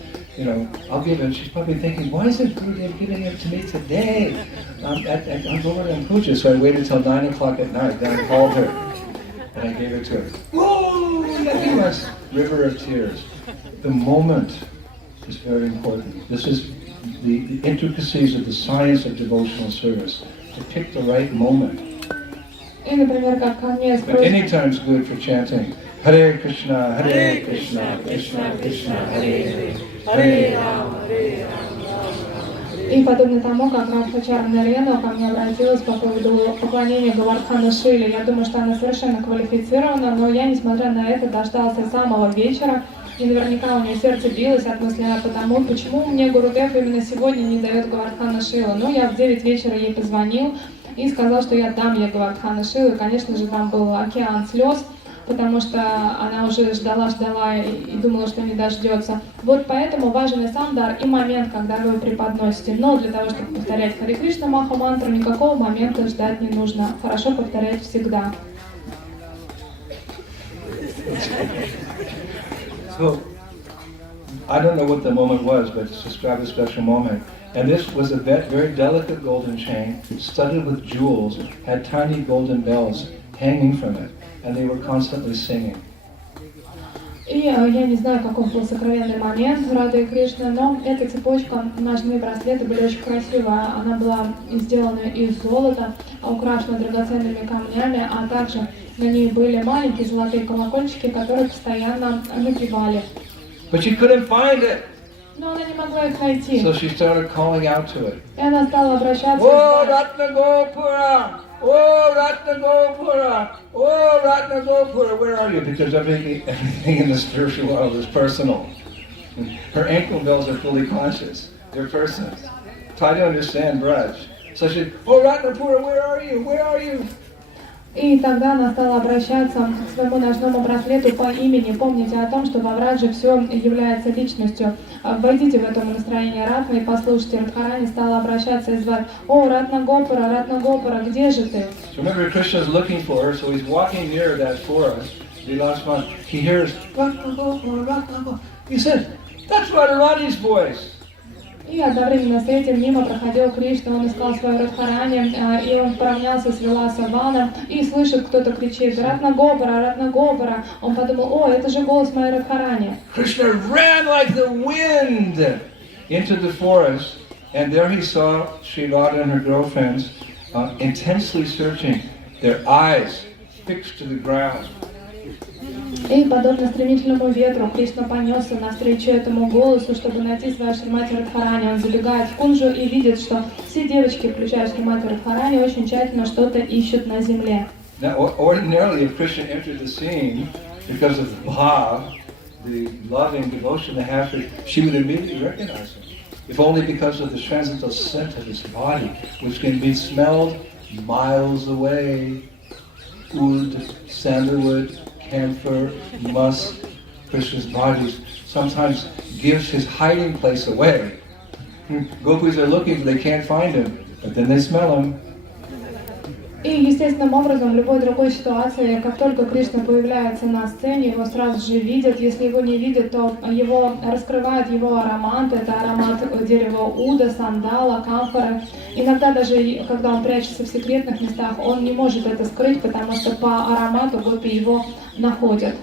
I'll give it. She's probably thinking, why isn't Gurudev giving it to me today on Govardhan Puja? So I waited till 9 o'clock at night, then I called her and I gave it to her. Whoa, yes, river of tears. The moment is very important. This is the intricacies of the science of devotional service, to pick the right moment. И И, например, как ко мне But any time's good for chanting. Hare Krishna, Krishna, Krishna, Hare Hare, Hare Rama, Hare Rama. И подобно тому, как Радхачарна Рену ко мне обратилась по поводу поклонения Говардхана Шиле, я думаю, что она совершенно квалифицирована, но я, несмотря на это, дождался самого вечера, и наверняка у нее сердце билось от мысли о тому, почему мне Гурудев именно сегодня не дает Говардхана Шилу. Ну, я в 9 вечера ей позвонил и сказал, что я дам ей Говардхана Шилу, и, конечно же, там был океан слез, потому что она уже ждала и думала, что не дождется. Вот поэтому важен и сам дар, и момент, когда вы преподносите. Но для того, чтобы повторять Харе Кришна Маха мантру, никакого момента ждать не нужно. Хорошо повторять всегда. So, I don't know what the moment was, but it's described a special moment. And this was a very delicate golden chain, studded with jewels, had tiny golden bells hanging from it, and they were constantly singing. И я не знаю, каков был сокровенный момент Рады Кришны, но эта цепочка, ножные браслеты были очень красивые. Она была сделана из золота, украшена драгоценными камнями, а также на ней были маленькие золотые колокольчики, которые постоянно напевали. But she couldn't find it. Но она не могла их найти. So she started calling out to it. И она стала обращаться. Oh, Ratna Gopura! Oh, Ratna Gopura! Oh, Ratna Gopura, where are you? Because everything in the spiritual world is personal. Her ankle bells are fully conscious. They're personal. Try to understand Braj. So she, oh, Ratnapura, where are you? Where are you? И тогда она стала обращаться к своему ножному браслету по имени. Помните о том, что во Врадже все является личностью. Войдите в это настроение Ратны и послушайте. Радхарани стала обращаться и звать: «О, Ратна Гопара, где же ты?» So remember, Krishna is looking for her, so he's walking near that forest. The last one, he hears, Ratna Gopara, Ratna Gopara. He said, that's Radharani's voice. И одновременно с этим мимо проходил Кришна, он искал свою Радхарани, и он поравнялся с Виласаваном, и слышит, кто-то кричит: «Ратна Гопара». Он подумал: «О, это же голос моей Радхарани». Krishna ran like the wind into the forest, and there he saw Sri Radha and her girlfriends intensely searching, their eyes fixed to the ground. И, подобно стремительному ветру, Кришна понесся навстречу этому голосу, чтобы найти свою Шримати Радхарани. Он забегает в кунджу и видит, что все девочки, включая Шримати Радхарани, очень тщательно что-то ищут на земле. Now, ordinarily, if Krishna entered the scene, because of the bhav, the loving devotion they have for him, she would immediately recognize him. If only because of the transcendental scent of his body, which can be smelled miles away. Oud, sandalwood, camphor, musk, Krishna's bodies sometimes gives his hiding place away. Gopis are looking, but they can't find him, but then they smell him. И естественным образом, в любой другой ситуации, как только Кришна появляется на сцене, его сразу же видят. Если его не видят, то его раскрывает его аромат. Это аромат дерева уда, сандала, камфоры. Иногда даже, когда он прячется в секретных местах, он не может это скрыть, потому что по аромату гопи его находят.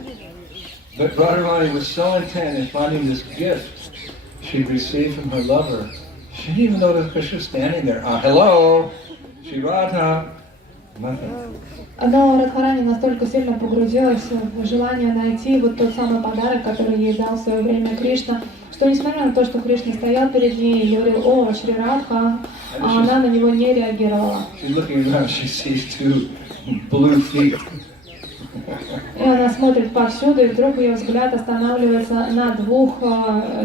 But Radharani was so intent in finding this gift she'd received from her lover. She didn't even notice Krishna standing there. Hello, Shri Radha. Но Радхарани настолько сильно погрузилась в желание найти вот тот самый подарок, который ей дал в свое время Кришна, что несмотря на то, что Кришна стоял перед ней и говорил: «О, Шри Радха», она на него не реагировала. И она смотрит повсюду, и вдруг ее взгляд останавливается на двух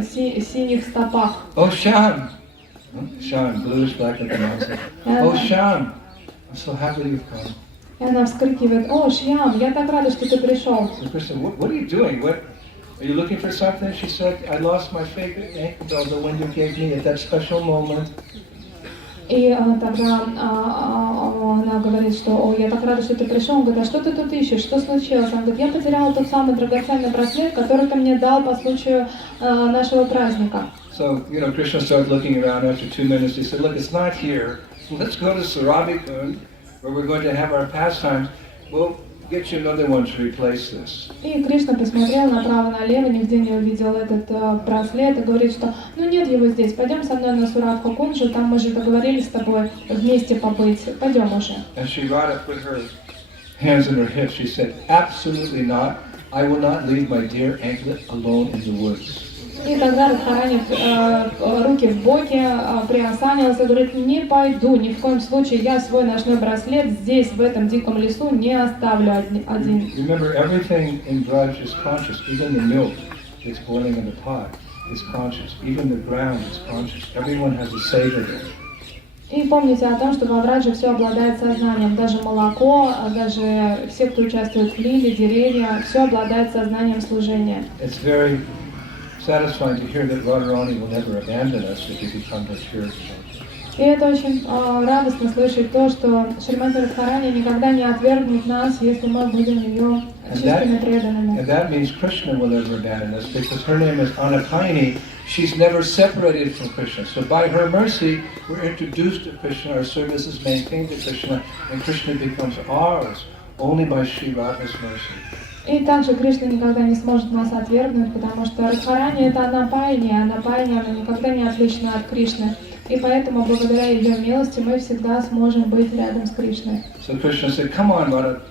синих стопах. Oh, Shyam! Shyam, bluish black at the mountain. Oh, Shyam! I'm so happy you've come. И она вскрикивает: «О, Шьям, я так рада, что ты пришел». So Krishna, what are you doing? What, are you looking for something? She said, I lost my favorite ankle bell, the one you gave me at that special moment. И тогда она говорит, что: «О, я так рада, что ты пришел». Он говорит: «А что ты тут ищешь? Что случилось?» Она говорит: «Я потеряла тот самый драгоценный браслет, который ты мне дал по случаю нашего праздника». So, Krishna started looking around after 2 minutes. He said, look, it's not here. So let's go to Sarabhikund, where we're going to have our pastimes. We'll get you another one to replace this. И Кришна посмотрел направо-налево, нигде не увидел этот браслет и говорит, что ну нет его здесь, пойдем со мной на Сурабха-кунджу, там мы же договорились с тобой вместе побыть, пойдем уже. And Shri Radha put her hands on her hips, she said, "Absolutely not. I will not leave my dear anklet alone in the woods." И тогда Радхарани руки в боки, приосанился и говорит: не пойду, ни в коем случае, я свой ножной браслет здесь, в этом диком лесу, не оставлю один. Remember, everything in Braj is conscious. Even the milk that's boiling in the pot is conscious. Even the ground is conscious. Everyone has a savor there. И помните о том, что во Врадже все обладает сознанием, даже молоко, даже все, кто участвует в лиле, деревья, все обладает сознанием служения. It's very satisfying to hear that Radharani will never abandon us if we become her pure devotees. И это очень радостно слышать то, что Шримати Радхарани никогда не отвергнет нас, если мы будем ее чистыми преданными. And that means Krishna will never abandon us because her name is Anapayini. She's never separated from Krishna. So by her mercy, we're introduced to Krishna, our service is maintained to Krishna, and Krishna becomes ours only by Sri Radha's mercy. И также Кришна никогда не сможет нас отвергнуть, потому что Радхарани — это Анапайни, а Анапайни, она никогда не отлична от Кришны. И поэтому, благодаря ее милости, мы всегда сможем быть рядом с Кришной. So Krishna said, "Come on, Radha,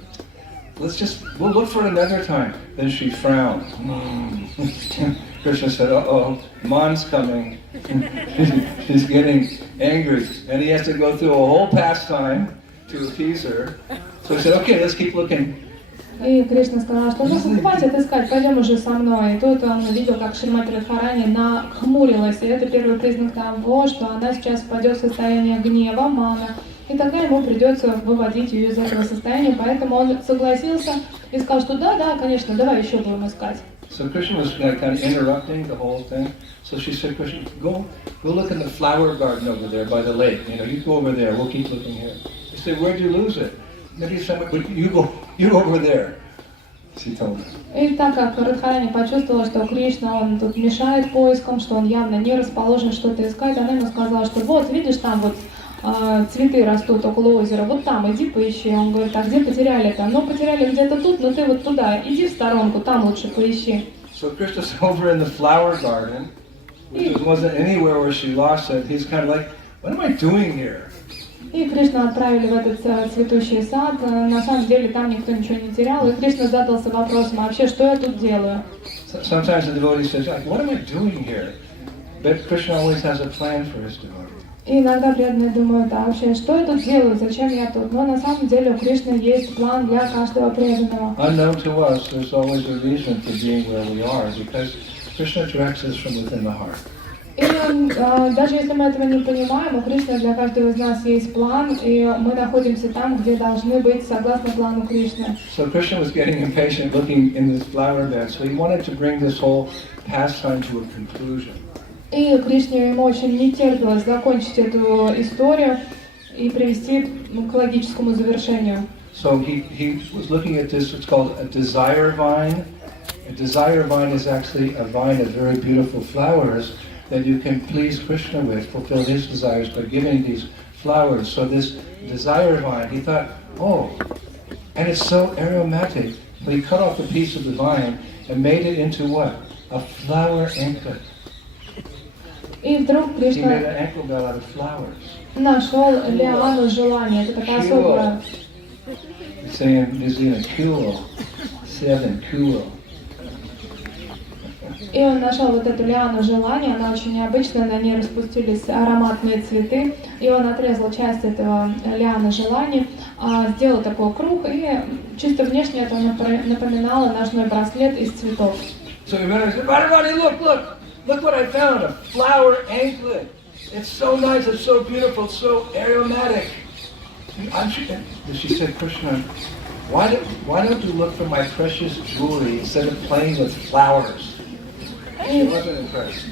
we'll look for another time." Then she frowned. Krishna said, "Uh-oh, Man's coming." She's getting angry, and he has to go through a whole pastime to appease her. So he said, "Okay, let's keep looking." И Кришна сказал, что ну хватит искать, пойдем уже со мной. И тут он увидел, как Шримати Радхарани нахмурилась, и это первый признак того, что она сейчас впадет в состояние гнева, мана. И тогда ему придется выводить ее из этого состояния, поэтому он согласился и сказал, что да, конечно, давай еще будем искать. So Krishna was kind of interrupting the whole thing. So she said, "Krishna, go look in the flower garden over there by the lake. You go over there. We'll keep looking here." He said, "Where'd you lose it?" Maybe somewhere, but you go over there. She told him. И так как Радхарани почувствовала, что Кришна, он тут мешает поискам, что он явно не расположен что-то искать, она ему сказала, что вот, видишь, там вот цветы растут около озера, вот там, иди поищи. Он говорит, а где потеряли-то? Ну, потеряли где-то тут, но ты вот туда, иди в сторонку, там лучше поищи. So Krishna's over in the flower garden, which wasn't anywhere where she lost it. He's kind of like, what am I doing here? И Кришну отправили в этот цветущий сад. На самом деле там никто ничего не терял. И Кришна задался вопросом, а вообще, что я тут делаю? Sometimes the devotee says, like, what am I doing here? But Krishna always has a plan for his devotee. И иногда преданные думают, а вообще, что я тут делаю, зачем я тут? Но на самом деле у Кришны есть план для каждого преданного. Unknown to us, there's always a reason for being where we are, because Krishna directs us from within the heart. И даже если мы этого не понимаем, у Кришны для каждого из нас есть план, и мы находимся там, где должны быть согласно плану Кришны. So Krishna was getting impatient looking in this flower bed, so he wanted to bring this whole pastime to a conclusion. И Кришне ему очень не терпелось закончить эту историю и привести к логическому завершению. So he was looking at this, it's called a desire vine. A desire vine is actually a vine of very beautiful flowers that you can please Krishna with, fulfill his desires by giving these flowers. So this desire vine, he thought, oh, and it's so aromatic. So he cut off a piece of the vine and made it into what? A flower anklet. И вдруг He made Кришна an ankle bell out of flowers. нашел лиану желания. Это такая особая. It's saying in New Zealand, kuo, 7, kuo. И он нашел вот эту лиану желания, она очень необычная, на ней распустились ароматные цветы, и он отрезал часть этого лианы желаний, сделал такой круг, и чисто внешне это напоминало ножной браслет из цветов. So everybody, look what I found, a flower anklet. It's so nice, it's so beautiful, it's so aromatic. And she said, Krishna, why don't you look for my precious jewelry instead of playing with flowers? She wasn't impressed.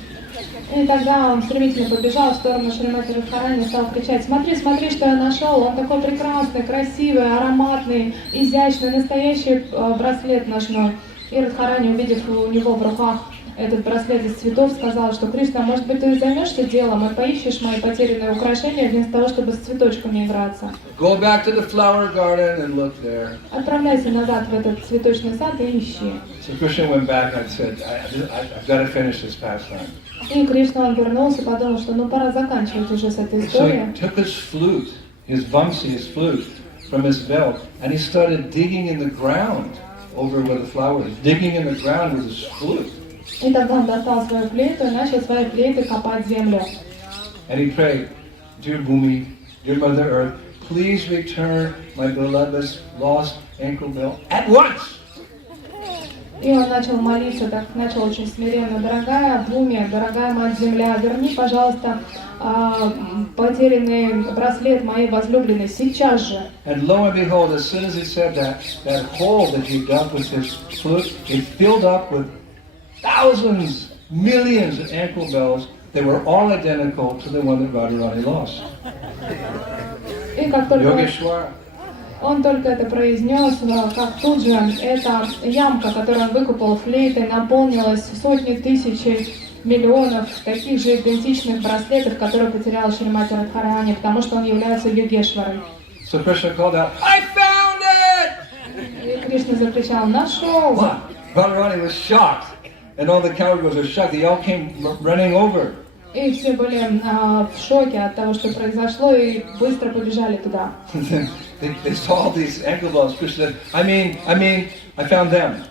И тогда он стремительно побежал в сторону Шримати Радхарани и стал кричать, смотри, что я нашел, он такой прекрасный, красивый, ароматный, изящный, настоящий браслет ножной. И Радхарани, увидев у него в руках этот браслет из цветов, сказал, что Кришна, может быть, ты займешься делом и поищешь мои потерянные украшения вместо того, чтобы с цветочками играться. Go back to the flower garden and look there. Отправляйся назад в этот цветочный сад и ищи. So Krishna went back and said, I've got to finish this pastime. И Кришна, он вернулся, подумал, что ну пора заканчивать уже с этой So историей. he took his flute, his vamsi, his flute, from his belt, and he started digging in the ground over where the flower is, digging in the ground with his flute. И тогда он достал свою флейту и начал своей флейтой копать землю. And he prayed, "Dear Bhumi, dear Mother Earth, please return my beloved's lost ankle belt at once." И он начал молиться, так начал очень смиренно: «Дорогая Бхуми, дорогая Мать Земля, верни, пожалуйста, потерянный браслет моей возлюбленной сейчас же». And lo and behold, as soon as he said that hole that he dug with his flute, it filled up with thousands, millions of ankle bells. They were all identical to the one that Radharani lost. И как только Yogeshwara. он только это произнес, как тут же эта ямка, которую он выкопал флейтой, наполнилась сотни тысяч миллионов таких же идентичных браслетов, которые потерял Шримати Радхарани, потому что он является Йогешварой. So Krishna called out, "I found it!" И Кришна закричал: «Нашел!» Wow. Radharani was shocked, and all the cowgirls were shocked. They all came running over. И все были в шоке от того, что произошло, и быстро побежали туда. They saw these ankle bells. Krishna said, I mean, I found them.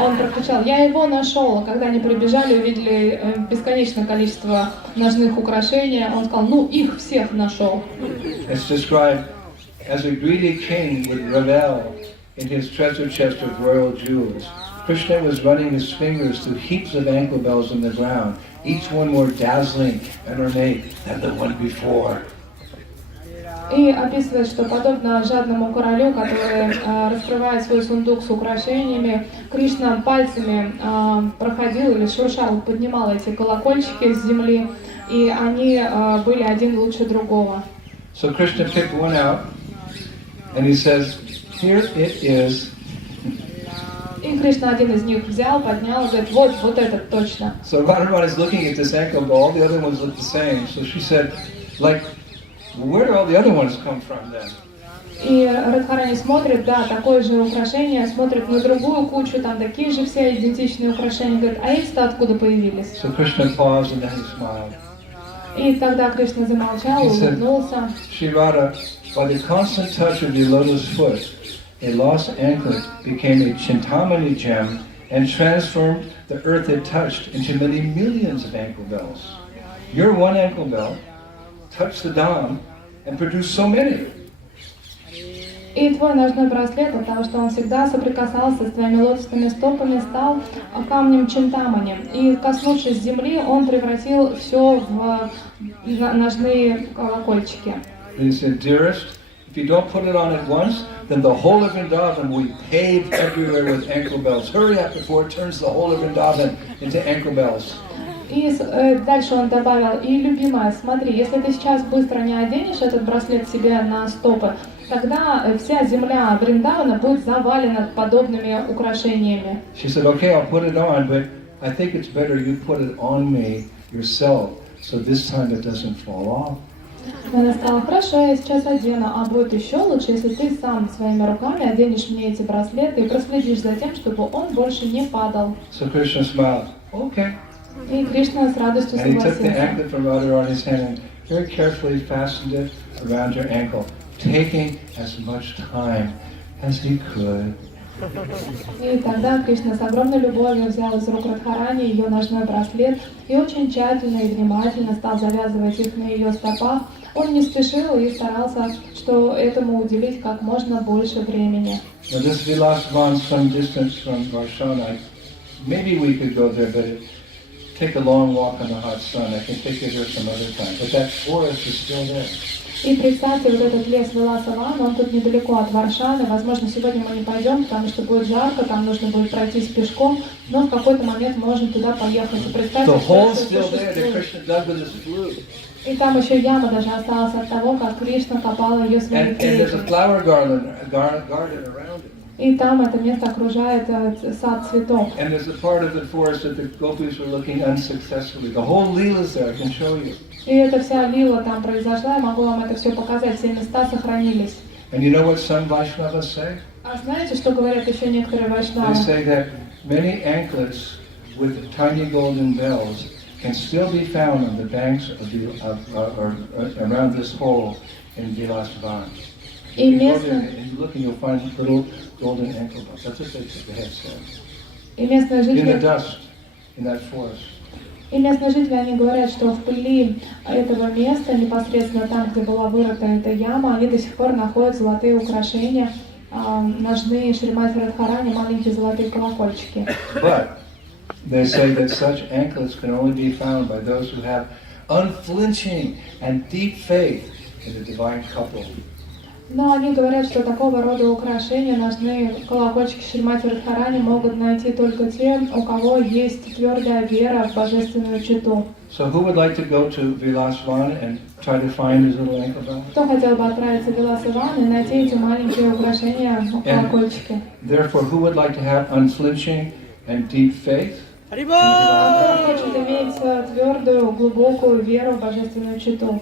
Он прокричал: «Я его нашел!» А когда они прибежали, увидели бесконечное количество ножных украшений, он сказал: «Ну, их всех нашел». It's described as a greedy king would revel in his treasure chest of royal jewels. Krishna was running his fingers through heaps of ankle bells in the ground, each one more dazzling and ornate than the one before. И описывает, что подобно жадному королю, который раскрывает свой сундук с украшениями, Кришна пальцами проходил или шуршал, поднимал эти колокольчики с земли, и они были один лучше другого. So Krishna picked one out, and he says, "Here it is." И Кришна один из них взял, поднял и говорит: вот этот точно. So Radharani is looking at this ankle ball. The other ones look the same. So she said, like, where do all the other ones come from then? И Радхарани смотрит, да, такое же украшение, смотрит на другую кучу, там такие же все идентичные украшения, говорит: а эти-то откуда появились? So Krishna paused and then he smiled. И тогда Кришна замолчал, улыбнулся. Shri Radha, by the constant touch of your lotus foot, a lost anklet became a chintamani gem and transformed the earth it touched into many millions of ankle bells. Your one ankle bell touched the Dham and produced so many. И твой ножной браслет, от того, что он всегда соприкасался с твоими лотосными стопами, стал камнем чинтамани. И, коснувшись земли, он превратил все в ножные колокольчики. He said, "Dearest, if you don't put it on at once, then the whole of Vrindavan will be paved everywhere with ankle bells. Hurry up before it turns the whole of Vrindavan into ankle bells." И дальше он добавил: и, любимая, смотри, если ты сейчас быстро не оденешь этот браслет себе на стопы, тогда вся земля Вриндавана будет завалена подобными украшениями. She said, "Okay, I'll put it on, but I think it's better you put it on me yourself, so this time it doesn't fall off." Она сказала: хорошо, я сейчас одену, а будет еще лучше, если ты сам своими руками оденешь мне эти браслеты и проследишь за тем, чтобы он больше не падал. So Krishna smiled. Okay. И Кришна с радостью And he took the согласился. anklet from Radharani's hand and very carefully fastened it around her ankle, taking as much time as he could. И тогда Кришна с огромной любовью взял из рук Радхарани ее ножной браслет и очень тщательно и внимательно стал завязывать их на ее стопах. Он не спешил и старался, что этому уделить как можно больше времени. Now this Vilasvan, some distance from Varshana, maybe we could go there, but take a long walk in the hot sun. I can take you there some other time, but that forest is still there. И представьте, вот этот лес Виласаван, он тут недалеко от Варшаны. Возможно, сегодня мы не пойдем, потому что будет жарко, там нужно будет пройтись пешком, но в какой-то момент можно туда поехать. И представьте, что это существует. И там еще яма даже осталась от того, как Кришна копал ее своей флейтой. И там это место окружает сад цветов. And there's a part of the forest that the gopis were looking unsuccessfully. The whole lila is there. I can show you. И эта вся лила там произошла, я могу вам это все показать, все места сохранились. And you know what some Vaishnavas say? А знаете, что говорят еще некоторые вайшнавы? They say that many anklets with tiny golden bells can still be found on the banks of around this hole in Vilasvan. И You go there местные, and you look and you'll find little golden ankle bones. That's what they had said. и местные In the жители, dust, in that forest. и местные жители, они говорят, что в пыли этого места, непосредственно там, где была вырыта эта яма, они до сих пор находят золотые украшения, ножные Шримати Радхарани, маленькие золотые колокольчики. But they say that such anklets can only be found by those who have unflinching and deep faith in the divine couple. Но они говорят, что такого рода украшения, ножные колокольчики Шримати Радхарани могут найти только те, у кого есть твердая вера в божественную чету. So who would like to go to Vilasvan and try to find his little ankle bones? Кто хотел бы отправиться в Виласаван и найти эти маленькие украшения, колокольчики? Therefore, who would like to have unflinching and deep faith? Кто хочет иметь твердую, глубокую веру в божественную чету?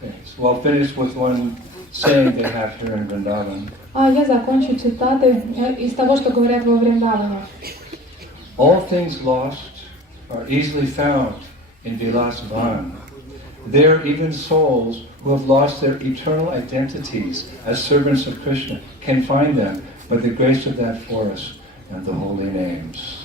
Okay, so I'll finish with one saying they have here in Vrindavan. А я закончу цитаты из того, что говорят во Вриндаване. All things lost are easily found in Vilasvan. There, even souls who have lost their eternal identities as servants of Krishna can find them by the grace of that forest and the holy names.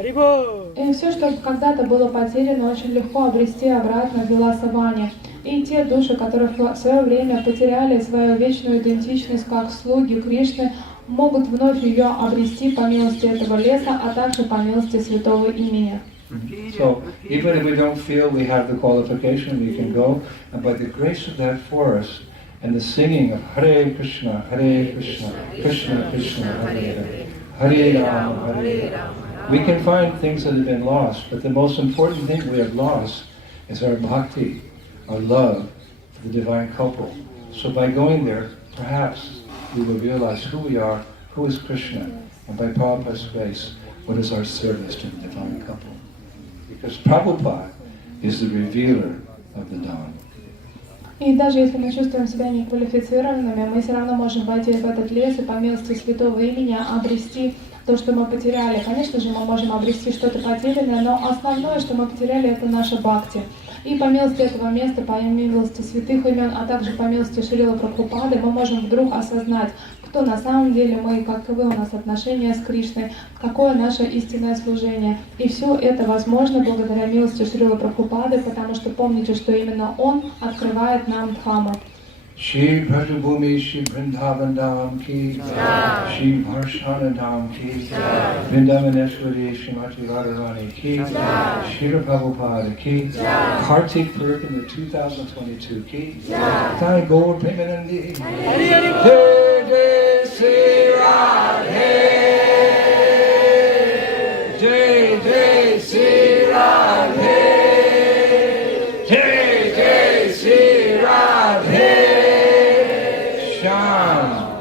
И все, что когда-то было потеряно, очень легко обрести обратно в Виласаване. И те души, которые в свое время потеряли свою вечную идентичность как слуги Кришны, могут вновь ее обрести по милости этого леса, а также по милости святого имени. So, even if we don't feel we have the qualification, we can go, and by the grace of that forest and the singing of Hare Krishna, Krishna Krishna, Hare Hare, Hare Rama, Hare Rama, we can find things that have been lost, but the most important thing we have lost is our bhakti, our love for the divine couple. So by going there, perhaps we will realize who we are, who is Krishna, and by Prabhupada's grace, what is our service to the divine couple. Because Prabhupada is the revealer of the dawn. И даже если мы чувствуем себя неквалифицированными, мы все равно можем войти в этот лес и по милости святого имени обрести то, что мы потеряли. Конечно же, мы можем обрести что-то потерянное, но основное, что мы потеряли, это наша бхакти. И по милости этого места, по милости святых имен, а также по милости Шрилы Прабхупады, мы можем вдруг осознать, кто на самом деле мы, каковы у нас отношения с Кришной, какое наше истинное служение. И все это возможно благодаря милости Шрилы Прабхупады, потому что помните, что именно Он открывает нам Дхамму. Shri Brajabhumi Shri Vrindavan Dham Ki Jai, Shri Varshana Dham Ki Jai, Vrindavaneshwari Shrimati Radharani Ki Jai, Shrila Prabhupada Ki Jai, Kartik Purk in the 2022 Ki Jai, Gaur Premanandi Jai.